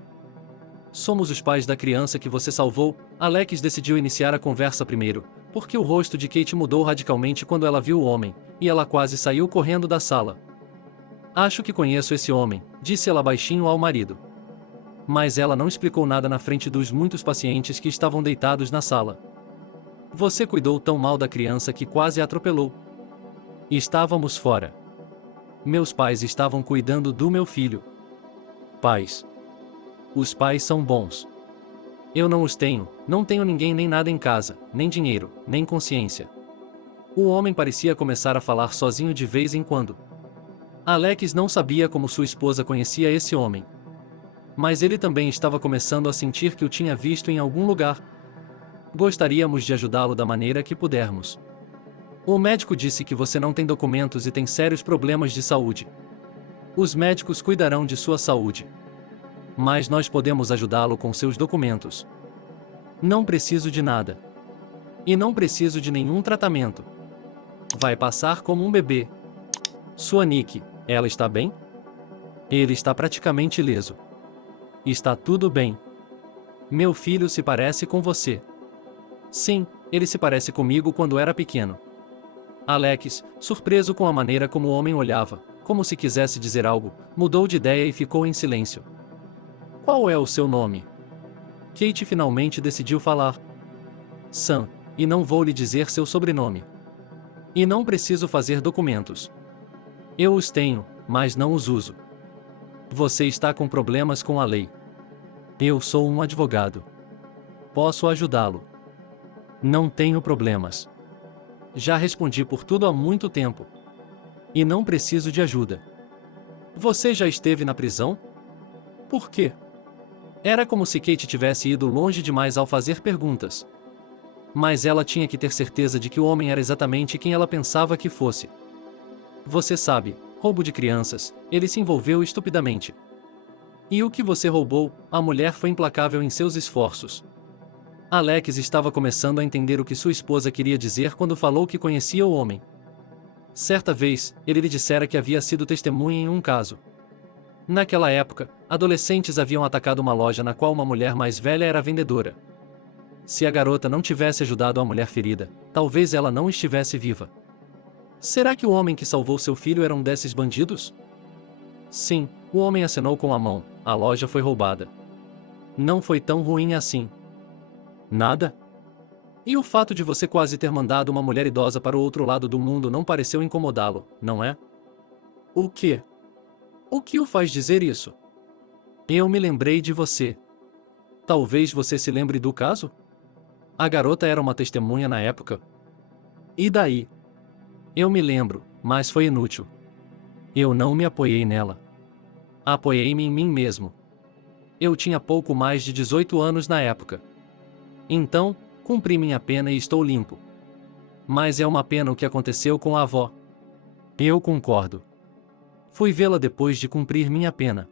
Somos os pais da criança que você salvou. Alex decidiu iniciar a conversa primeiro, porque o rosto de Kate mudou radicalmente quando ela viu o homem, e ela quase saiu correndo da sala. Acho que conheço esse homem, disse ela baixinho ao marido. Mas ela não explicou nada na frente dos muitos pacientes que estavam deitados na sala. Você cuidou tão mal da criança que quase a atropelou. Estávamos fora. Meus pais estavam cuidando do meu filho. Pais. Os pais são bons. Eu não os tenho, não tenho ninguém nem nada em casa, nem dinheiro, nem consciência. O homem parecia começar a falar sozinho de vez em quando. Alex não sabia como sua esposa conhecia esse homem. Mas ele também estava começando a sentir que o tinha visto em algum lugar. Gostaríamos de ajudá-lo da maneira que pudermos. O médico disse que você não tem documentos e tem sérios problemas de saúde. Os médicos cuidarão de sua saúde. Mas nós podemos ajudá-lo com seus documentos. Não preciso de nada. E não preciso de nenhum tratamento. Vai passar como um bebê. Sua Nick, ela está bem? Ele está praticamente ileso. Está tudo bem. Meu filho se parece com você. Sim, ele se parece comigo quando era pequeno. Alex, surpreso com a maneira como o homem olhava, como se quisesse dizer algo, mudou de ideia e ficou em silêncio. Qual é o seu nome? Kate finalmente decidiu falar. Sam, e não vou lhe dizer seu sobrenome. E não preciso fazer documentos. Eu os tenho, mas não os uso. Você está com problemas com a lei. Eu sou um advogado. Posso ajudá-lo. Não tenho problemas. Já respondi por tudo há muito tempo. E não preciso de ajuda. Você já esteve na prisão? Por quê? Era como se Kate tivesse ido longe demais ao fazer perguntas. Mas ela tinha que ter certeza de que o homem era exatamente quem ela pensava que fosse. Você sabe, roubo de crianças, ele se envolveu estupidamente. E o que você roubou, a mulher foi implacável em seus esforços. Alex estava começando a entender o que sua esposa queria dizer quando falou que conhecia o homem. Certa vez, ele lhe dissera que havia sido testemunha em um caso. Naquela época, adolescentes haviam atacado uma loja na qual uma mulher mais velha era vendedora. Se a garota não tivesse ajudado a mulher ferida, talvez ela não estivesse viva. Será que o homem que salvou seu filho era um desses bandidos? Sim, o homem acenou com a mão, a loja foi roubada. Não foi tão ruim assim. Nada? E o fato de você quase ter mandado uma mulher idosa para o outro lado do mundo não pareceu incomodá-lo, não é? O quê? O que o faz dizer isso? Eu me lembrei de você. Talvez você se lembre do caso? A garota era uma testemunha na época. E daí? Eu me lembro, mas foi inútil. Eu não me apoiei nela. Apoiei-me em mim mesmo. Eu tinha pouco mais de 18 anos na época. Então, cumpri minha pena e estou limpo. Mas é uma pena o que aconteceu com a avó. Eu concordo. Fui vê-la depois de cumprir minha pena.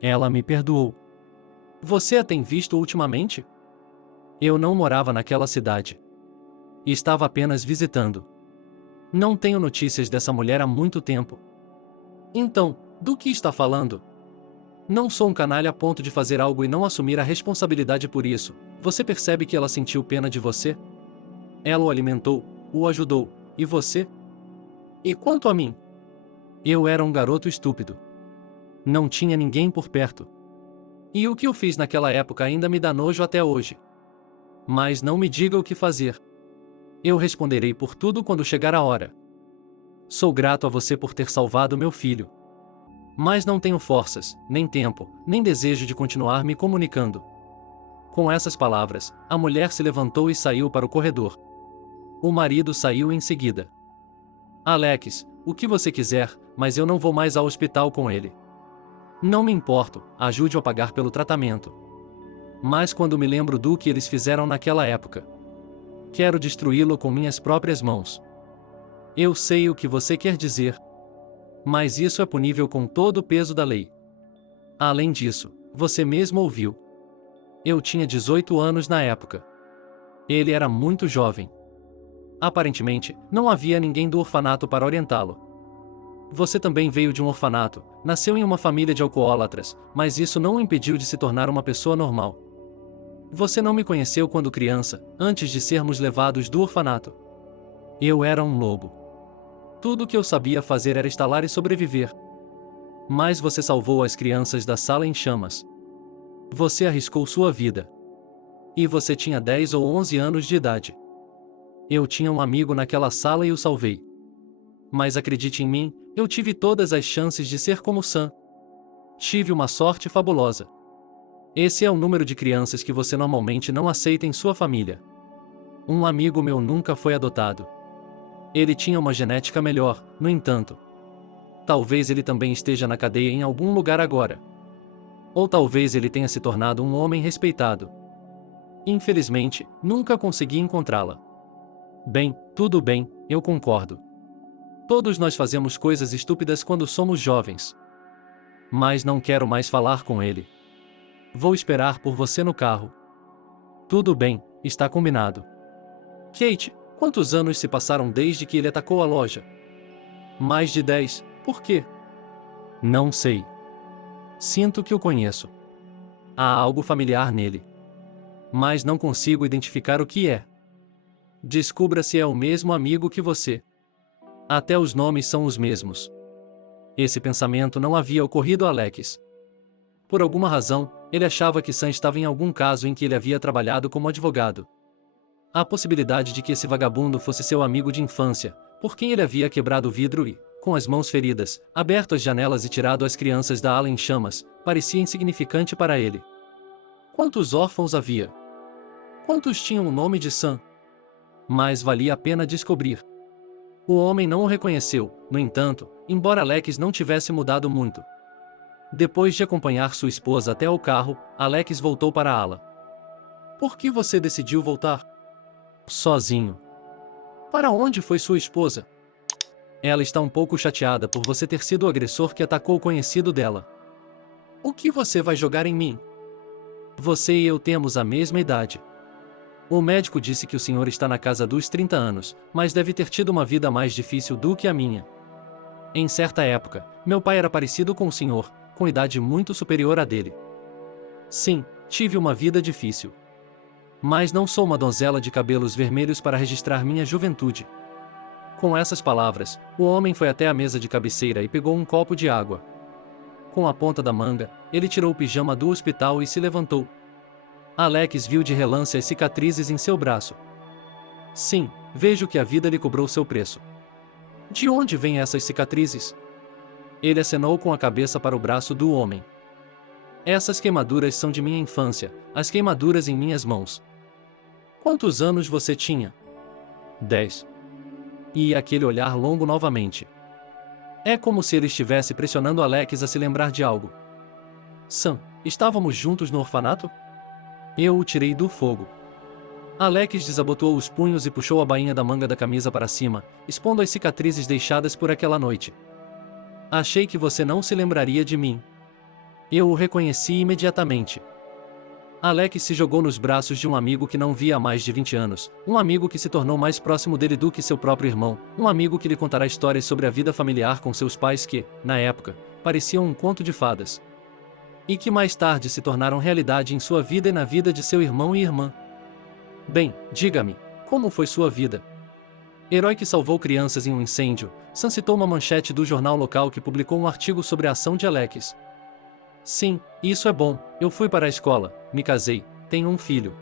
Ela me perdoou. Você a tem visto ultimamente? Eu não morava naquela cidade. Estava apenas visitando. Não tenho notícias dessa mulher há muito tempo. Então, do que está falando? Não sou um canalha a ponto de fazer algo e não assumir a responsabilidade por isso. Você percebe que ela sentiu pena de você? Ela o alimentou, o ajudou, e você? E quanto a mim? Eu era um garoto estúpido. Não tinha ninguém por perto. E o que eu fiz naquela época ainda me dá nojo até hoje. Mas não me diga o que fazer. Eu responderei por tudo quando chegar a hora. Sou grato a você por ter salvado meu filho. Mas não tenho forças, nem tempo, nem desejo de continuar me comunicando. Com essas palavras, a mulher se levantou e saiu para o corredor. O marido saiu em seguida. Alex, o que você quiser, mas eu não vou mais ao hospital com ele. Não me importo, ajude-o a pagar pelo tratamento. Mas quando me lembro do que eles fizeram naquela época, quero destruí-lo com minhas próprias mãos. Eu sei o que você quer dizer. Mas isso é punível com todo o peso da lei. Além disso, você mesmo ouviu. Eu tinha 18 anos na época. Ele era muito jovem. Aparentemente, não havia ninguém do orfanato para orientá-lo. Você também veio de um orfanato, nasceu em uma família de alcoólatras, mas isso não o impediu de se tornar uma pessoa normal. Você não me conheceu quando criança, antes de sermos levados do orfanato. Eu era um lobo. Tudo o que eu sabia fazer era estalar e sobreviver. Mas você salvou as crianças da sala em chamas. Você arriscou sua vida. E você tinha 10 ou 11 anos de idade. Eu tinha um amigo naquela sala e o salvei. Mas acredite em mim, eu tive todas as chances de ser como Sam. Tive uma sorte fabulosa. Esse é o número de crianças que você normalmente não aceita em sua família. Um amigo meu nunca foi adotado. Ele tinha uma genética melhor, no entanto. Talvez ele também esteja na cadeia em algum lugar agora. Ou talvez ele tenha se tornado um homem respeitado. Infelizmente, nunca consegui encontrá-la. Bem, tudo bem, eu concordo. Todos nós fazemos coisas estúpidas quando somos jovens. Mas não quero mais falar com ele. Vou esperar por você no carro. Tudo bem, está combinado. Kate, quantos anos se passaram desde que ele atacou a loja? Mais de 10, por quê? Não sei. Sinto que o conheço. Há algo familiar nele. Mas não consigo identificar o que é. Descubra se é o mesmo amigo que você. Até os nomes são os mesmos. Esse pensamento não havia ocorrido a Alex. Por alguma razão, ele achava que Sam estava em algum caso em que ele havia trabalhado como advogado. A possibilidade de que esse vagabundo fosse seu amigo de infância, por quem ele havia quebrado o vidro e, com as mãos feridas, aberto as janelas e tirado as crianças da ala em chamas, parecia insignificante para ele. Quantos órfãos havia? Quantos tinham o nome de Sam? Mas valia a pena descobrir. O homem não o reconheceu, no entanto, embora Alex não tivesse mudado muito. Depois de acompanhar sua esposa até o carro, Alex voltou para a ala. Por que você decidiu voltar? Sozinho. Para onde foi sua esposa? Ela está um pouco chateada por você ter sido o agressor que atacou o conhecido dela. O que você vai jogar em mim? Você e eu temos a mesma idade. O médico disse que o senhor está na casa dos 30 anos, mas deve ter tido uma vida mais difícil do que a minha. Em certa época, meu pai era parecido com o senhor, com idade muito superior à dele. Sim, tive uma vida difícil. Mas não sou uma donzela de cabelos vermelhos para registrar minha juventude. Com essas palavras, o homem foi até a mesa de cabeceira e pegou um copo de água. Com a ponta da manga, ele tirou o pijama do hospital e se levantou. Alex viu de relance as cicatrizes em seu braço. Sim, vejo que a vida lhe cobrou seu preço. De onde vêm essas cicatrizes? Ele acenou com a cabeça para o braço do homem. Essas queimaduras são de minha infância, as queimaduras em minhas mãos. Quantos anos você tinha? 10. E aquele olhar longo novamente. É como se ele estivesse pressionando Alex a se lembrar de algo. Sam, estávamos juntos no orfanato? Eu o tirei do fogo. Alex desabotoou os punhos e puxou a bainha da manga da camisa para cima, expondo as cicatrizes deixadas por aquela noite. Achei que você não se lembraria de mim. Eu o reconheci imediatamente. Alex se jogou nos braços de um amigo que não via há mais de 20 anos, um amigo que se tornou mais próximo dele do que seu próprio irmão, um amigo que lhe contará histórias sobre a vida familiar com seus pais que, na época, pareciam um conto de fadas. E que mais tarde se tornaram realidade em sua vida e na vida de seu irmão e irmã. Bem, diga-me, como foi sua vida? Herói que salvou crianças em um incêndio, Sam citou uma manchete do jornal local que publicou um artigo sobre a ação de Alex. Sim, isso é bom, eu fui para a escola, me casei, tenho um filho.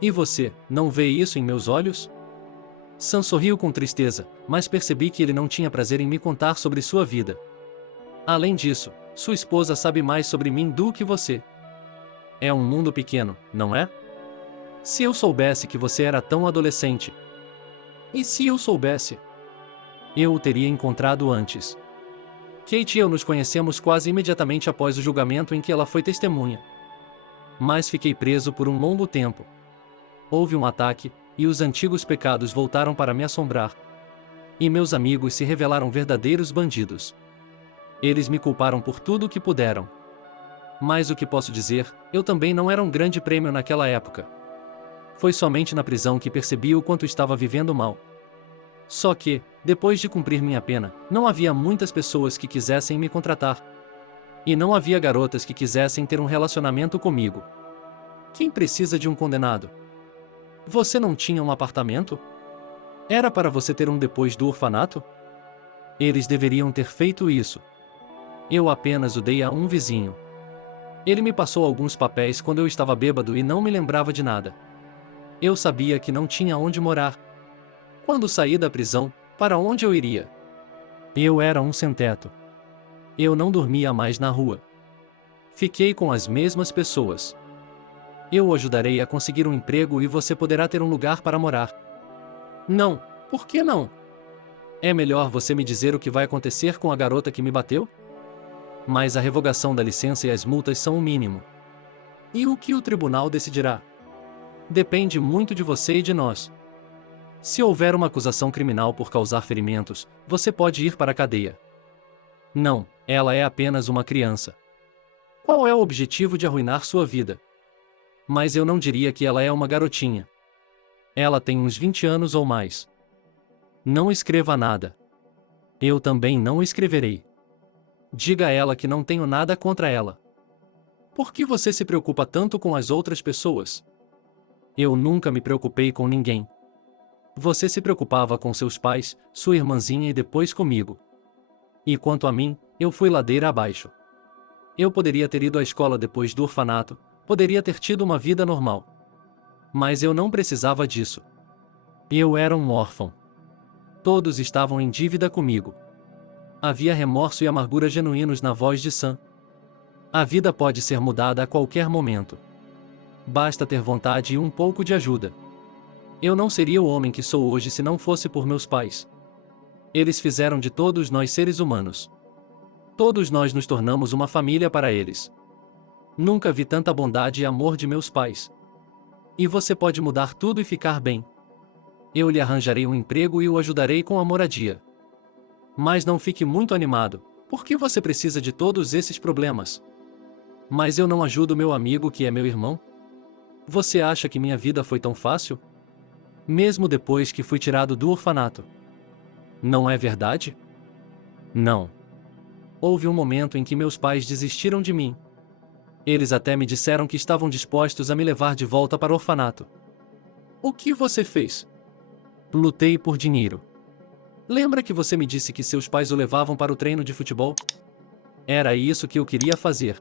E você, não vê isso em meus olhos? Sam sorriu com tristeza, mas percebi que ele não tinha prazer em me contar sobre sua vida. Além disso, sua esposa sabe mais sobre mim do que você. É um mundo pequeno, não é? Se eu soubesse que você era tão adolescente. E se eu soubesse? Eu o teria encontrado antes. Kate e eu nos conhecemos quase imediatamente após o julgamento em que ela foi testemunha. Mas fiquei preso por um longo tempo. Houve um ataque, e os antigos pecados voltaram para me assombrar. E meus amigos se revelaram verdadeiros bandidos. Eles me culparam por tudo o que puderam. Mas o que posso dizer, eu também não era um grande prêmio naquela época. Foi somente na prisão que percebi o quanto estava vivendo mal. Só que, depois de cumprir minha pena, não havia muitas pessoas que quisessem me contratar. E não havia garotas que quisessem ter um relacionamento comigo. Quem precisa de um condenado? Você não tinha um apartamento? Era para você ter um depois do orfanato? Eles deveriam ter feito isso. Eu apenas o dei a um vizinho. Ele me passou alguns papéis quando eu estava bêbado e não me lembrava de nada. Eu sabia que não tinha onde morar. Quando saí da prisão, para onde eu iria? Eu era um sem-teto. Eu não dormia mais na rua. Fiquei com as mesmas pessoas. Eu o ajudarei a conseguir um emprego e você poderá ter um lugar para morar. Não, por que não? É melhor você me dizer o que vai acontecer com a garota que me bateu? Mas a revogação da licença e as multas são o mínimo. E o que o tribunal decidirá? Depende muito de você e de nós. Se houver uma acusação criminal por causar ferimentos, você pode ir para a cadeia. Não, ela é apenas uma criança. Qual é o objetivo de arruinar sua vida? Mas eu não diria que ela é uma garotinha. Ela tem uns 20 anos ou mais. Não escreva nada. Eu também não escreverei. Diga a ela que não tenho nada contra ela. Por que você se preocupa tanto com as outras pessoas? Eu nunca me preocupei com ninguém. Você se preocupava com seus pais, sua irmãzinha e depois comigo. E quanto a mim, eu fui ladeira abaixo. Eu poderia ter ido à escola depois do orfanato, poderia ter tido uma vida normal. Mas eu não precisava disso. Eu era um órfão. Todos estavam em dívida comigo. Havia remorso e amargura genuínos na voz de Sam. A vida pode ser mudada a qualquer momento. Basta ter vontade e um pouco de ajuda. Eu não seria o homem que sou hoje se não fosse por meus pais. Eles fizeram de todos nós seres humanos. Todos nós nos tornamos uma família para eles. Nunca vi tanta bondade e amor de meus pais. E você pode mudar tudo e ficar bem. Eu lhe arranjarei um emprego e o ajudarei com a moradia. Mas não fique muito animado, porque você precisa de todos esses problemas. Mas eu não ajudo meu amigo que é meu irmão? Você acha que minha vida foi tão fácil? Mesmo depois que fui tirado do orfanato. Não é verdade? Não. Houve um momento em que meus pais desistiram de mim. Eles até me disseram que estavam dispostos a me levar de volta para o orfanato. O que você fez? Lutei por dinheiro. Lembra que você me disse que seus pais o levavam para o treino de futebol? Era isso que eu queria fazer.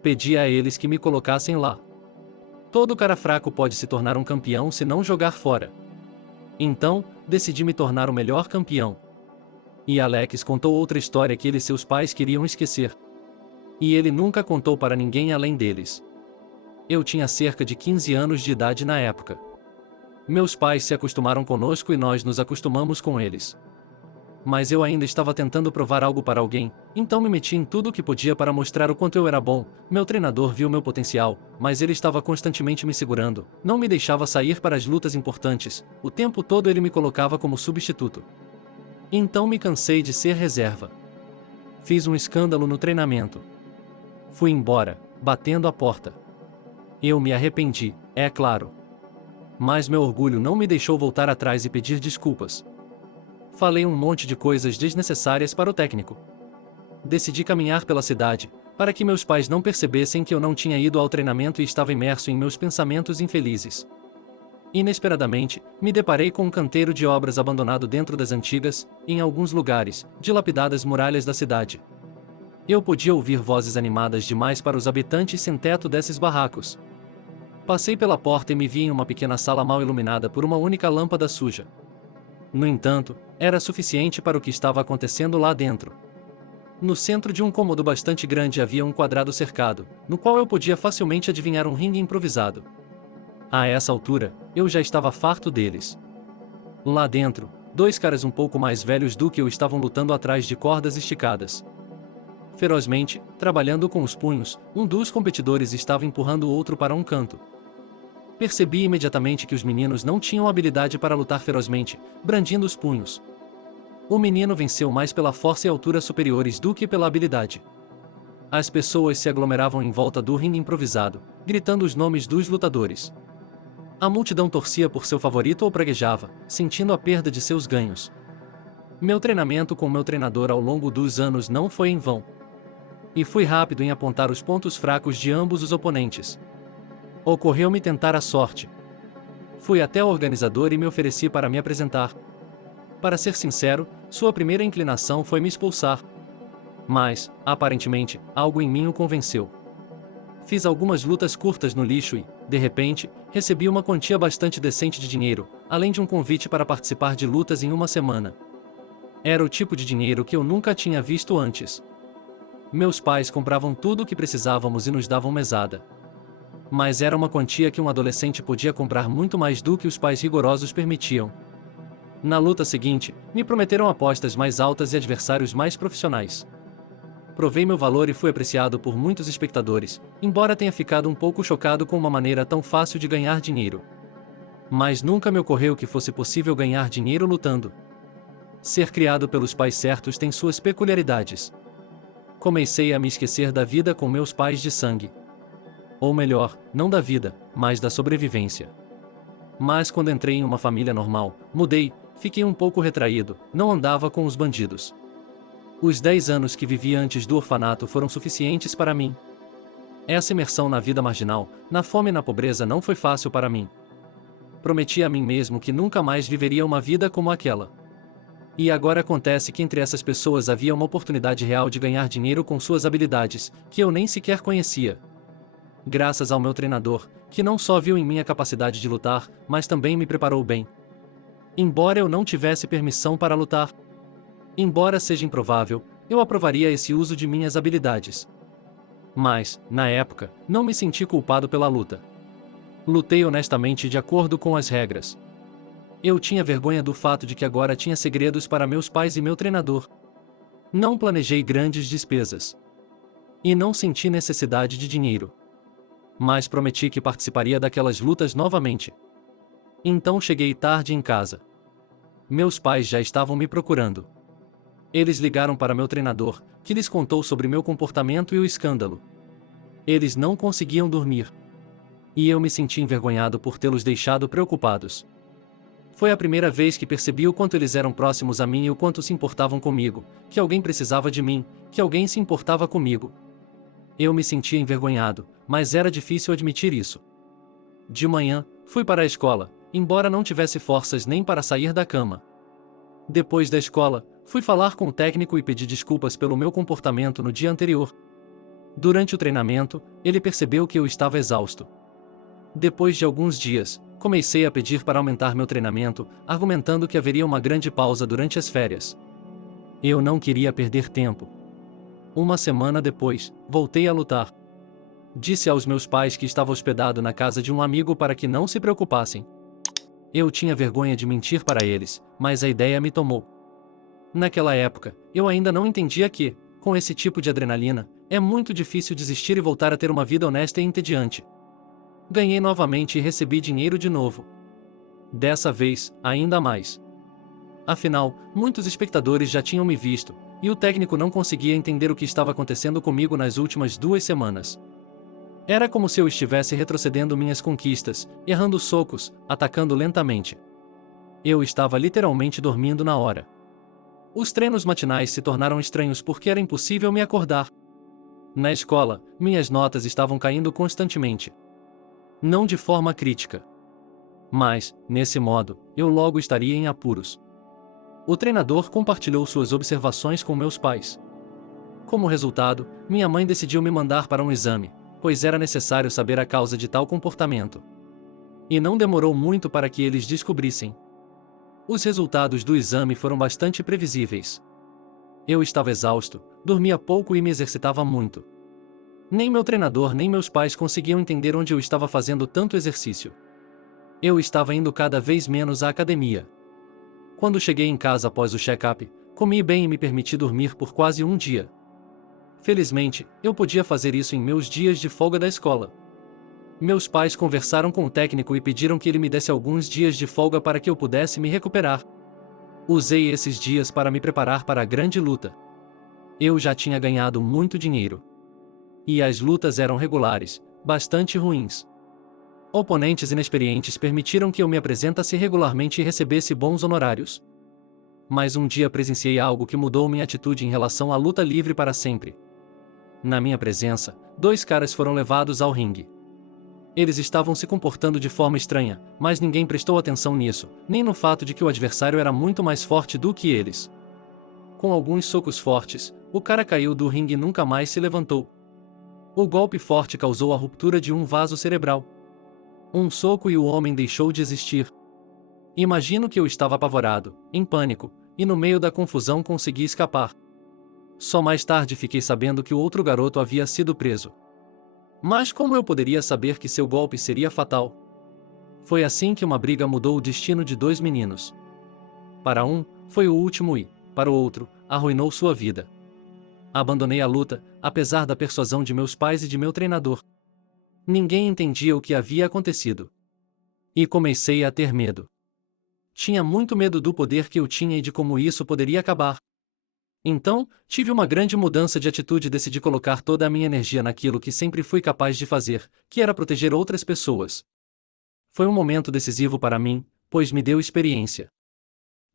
Pedi a eles que me colocassem lá. Todo cara fraco pode se tornar um campeão se não jogar fora. Então, decidi me tornar o melhor campeão. E Alex contou outra história que ele e seus pais queriam esquecer. E ele nunca contou para ninguém além deles. Eu tinha cerca de 15 anos de idade na época. Meus pais se acostumaram conosco e nós nos acostumamos com eles. Mas eu ainda estava tentando provar algo para alguém, então me meti em tudo o que podia para mostrar o quanto eu era bom. Meu treinador viu meu potencial, mas ele estava constantemente me segurando, não me deixava sair para as lutas importantes, o tempo todo ele me colocava como substituto. Então me cansei de ser reserva. Fiz um escândalo no treinamento. Fui embora, batendo a porta. Eu me arrependi, é claro. Mas meu orgulho não me deixou voltar atrás e pedir desculpas. Falei um monte de coisas desnecessárias para o técnico. Decidi caminhar pela cidade, para que meus pais não percebessem que eu não tinha ido ao treinamento e estava imerso em meus pensamentos infelizes. Inesperadamente, me deparei com um canteiro de obras abandonado dentro das antigas, em alguns lugares, dilapidadas muralhas da cidade. Eu podia ouvir vozes animadas demais para os habitantes sem teto desses barracos. Passei pela porta e me vi em uma pequena sala mal iluminada por uma única lâmpada suja. No entanto, era suficiente para o que estava acontecendo lá dentro. No centro de um cômodo bastante grande havia um quadrado cercado, no qual eu podia facilmente adivinhar um ringue improvisado. A essa altura, eu já estava farto deles. Lá dentro, dois caras um pouco mais velhos do que eu estavam lutando atrás de cordas esticadas. Ferozmente, trabalhando com os punhos, um dos competidores estava empurrando o outro para um canto. Percebi imediatamente que os meninos não tinham habilidade para lutar ferozmente, brandindo os punhos. O menino venceu mais pela força e altura superiores do que pela habilidade. As pessoas se aglomeravam em volta do ringue improvisado, gritando os nomes dos lutadores. A multidão torcia por seu favorito ou praguejava, sentindo a perda de seus ganhos. Meu treinamento com meu treinador ao longo dos anos não foi em vão. E fui rápido em apontar os pontos fracos de ambos os oponentes. Ocorreu-me tentar a sorte. Fui até o organizador e me ofereci para me apresentar. Para ser sincero, sua primeira inclinação foi me expulsar. Mas, aparentemente, algo em mim o convenceu. Fiz algumas lutas curtas no lixo e, de repente, recebi uma quantia bastante decente de dinheiro, além de um convite para participar de lutas em uma semana. Era o tipo de dinheiro que eu nunca tinha visto antes. Meus pais compravam tudo o que precisávamos e nos davam mesada. Mas era uma quantia que um adolescente podia comprar muito mais do que os pais rigorosos permitiam. Na luta seguinte, me prometeram apostas mais altas e adversários mais profissionais. Provei meu valor e fui apreciado por muitos espectadores, embora tenha ficado um pouco chocado com uma maneira tão fácil de ganhar dinheiro. Mas nunca me ocorreu que fosse possível ganhar dinheiro lutando. Ser criado pelos pais certos tem suas peculiaridades. Comecei a me esquecer da vida com meus pais de sangue. Ou melhor, não da vida, mas da sobrevivência. Mas quando entrei em uma família normal, mudei, fiquei um pouco retraído, não andava com os bandidos. Os 10 anos que vivi antes do orfanato foram suficientes para mim. Essa imersão na vida marginal, na fome e na pobreza não foi fácil para mim. Prometi a mim mesmo que nunca mais viveria uma vida como aquela. E agora acontece que entre essas pessoas havia uma oportunidade real de ganhar dinheiro com suas habilidades, que eu nem sequer conhecia. Graças ao meu treinador, que não só viu em mim a capacidade de lutar, mas também me preparou bem. Embora eu não tivesse permissão para lutar. Embora seja improvável, eu aprovaria esse uso de minhas habilidades. Mas, na época, não me senti culpado pela luta. Lutei honestamente de acordo com as regras. Eu tinha vergonha do fato de que agora tinha segredos para meus pais e meu treinador. Não planejei grandes despesas. E não senti necessidade de dinheiro. Mas prometi que participaria daquelas lutas novamente. Então cheguei tarde em casa. Meus pais já estavam me procurando. Eles ligaram para meu treinador, que lhes contou sobre meu comportamento e o escândalo. Eles não conseguiam dormir. E eu me senti envergonhado por tê-los deixado preocupados. Foi a primeira vez que percebi o quanto eles eram próximos a mim e o quanto se importavam comigo, que alguém precisava de mim, que alguém se importava comigo. Eu me sentia envergonhado, mas era difícil admitir isso. De manhã, fui para a escola, embora não tivesse forças nem para sair da cama. Depois da escola, fui falar com o técnico e pedi desculpas pelo meu comportamento no dia anterior. Durante o treinamento, ele percebeu que eu estava exausto. Depois de alguns dias, comecei a pedir para aumentar meu treinamento, argumentando que haveria uma grande pausa durante as férias. Eu não queria perder tempo. Uma semana depois, voltei a lutar. Disse aos meus pais que estava hospedado na casa de um amigo para que não se preocupassem. Eu tinha vergonha de mentir para eles, mas a ideia me tomou. Naquela época, eu ainda não entendia que, com esse tipo de adrenalina, é muito difícil desistir e voltar a ter uma vida honesta e entediante. Ganhei novamente e recebi dinheiro de novo. Dessa vez, ainda mais. Afinal, muitos espectadores já tinham me visto, e o técnico não conseguia entender o que estava acontecendo comigo nas últimas 2 semanas. Era como se eu estivesse retrocedendo minhas conquistas, errando socos, atacando lentamente. Eu estava literalmente dormindo na hora. Os treinos matinais se tornaram estranhos porque era impossível me acordar. Na escola, minhas notas estavam caindo constantemente. Não de forma crítica. Mas, nesse modo, eu logo estaria em apuros. O treinador compartilhou suas observações com meus pais. Como resultado, minha mãe decidiu me mandar para um exame, pois era necessário saber a causa de tal comportamento. E não demorou muito para que eles descobrissem. Os resultados do exame foram bastante previsíveis. Eu estava exausto, dormia pouco e me exercitava muito. Nem meu treinador nem meus pais conseguiam entender onde eu estava fazendo tanto exercício. Eu estava indo cada vez menos à academia. Quando cheguei em casa após o check-up, comi bem e me permiti dormir por quase um dia. Felizmente, eu podia fazer isso em meus dias de folga da escola. Meus pais conversaram com o técnico e pediram que ele me desse alguns dias de folga para que eu pudesse me recuperar. Usei esses dias para me preparar para a grande luta. Eu já tinha ganhado muito dinheiro. E as lutas eram regulares, bastante ruins. Oponentes inexperientes permitiram que eu me apresentasse regularmente e recebesse bons honorários. Mas um dia presenciei algo que mudou minha atitude em relação à luta livre para sempre. Na minha presença, 2 caras foram levados ao ringue. Eles estavam se comportando de forma estranha, mas ninguém prestou atenção nisso, nem no fato de que o adversário era muito mais forte do que eles. Com alguns socos fortes, o cara caiu do ringue e nunca mais se levantou. O golpe forte causou a ruptura de um vaso cerebral. Um soco e o homem deixou de existir. Imagino que eu estava apavorado, em pânico, e no meio da confusão consegui escapar. Só mais tarde fiquei sabendo que o outro garoto havia sido preso. Mas como eu poderia saber que seu golpe seria fatal? Foi assim que uma briga mudou o destino de 2 meninos. Para um, foi o último e, para o outro, arruinou sua vida. Abandonei a luta, apesar da persuasão de meus pais e de meu treinador. Ninguém entendia o que havia acontecido. E comecei a ter medo. Tinha muito medo do poder que eu tinha e de como isso poderia acabar. Então, tive uma grande mudança de atitude e decidi colocar toda a minha energia naquilo que sempre fui capaz de fazer, que era proteger outras pessoas. Foi um momento decisivo para mim, pois me deu experiência.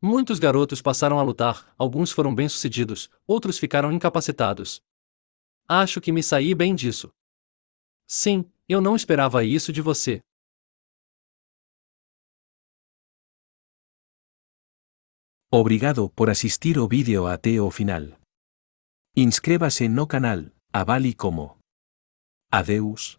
Muitos garotos passaram a lutar, alguns foram bem-sucedidos, outros ficaram incapacitados. Acho que me saí bem disso. Sim, eu não esperava isso de você. Obrigado por asistir ao vídeo até o final. Inscreva-se no canal, avale como. Adeus.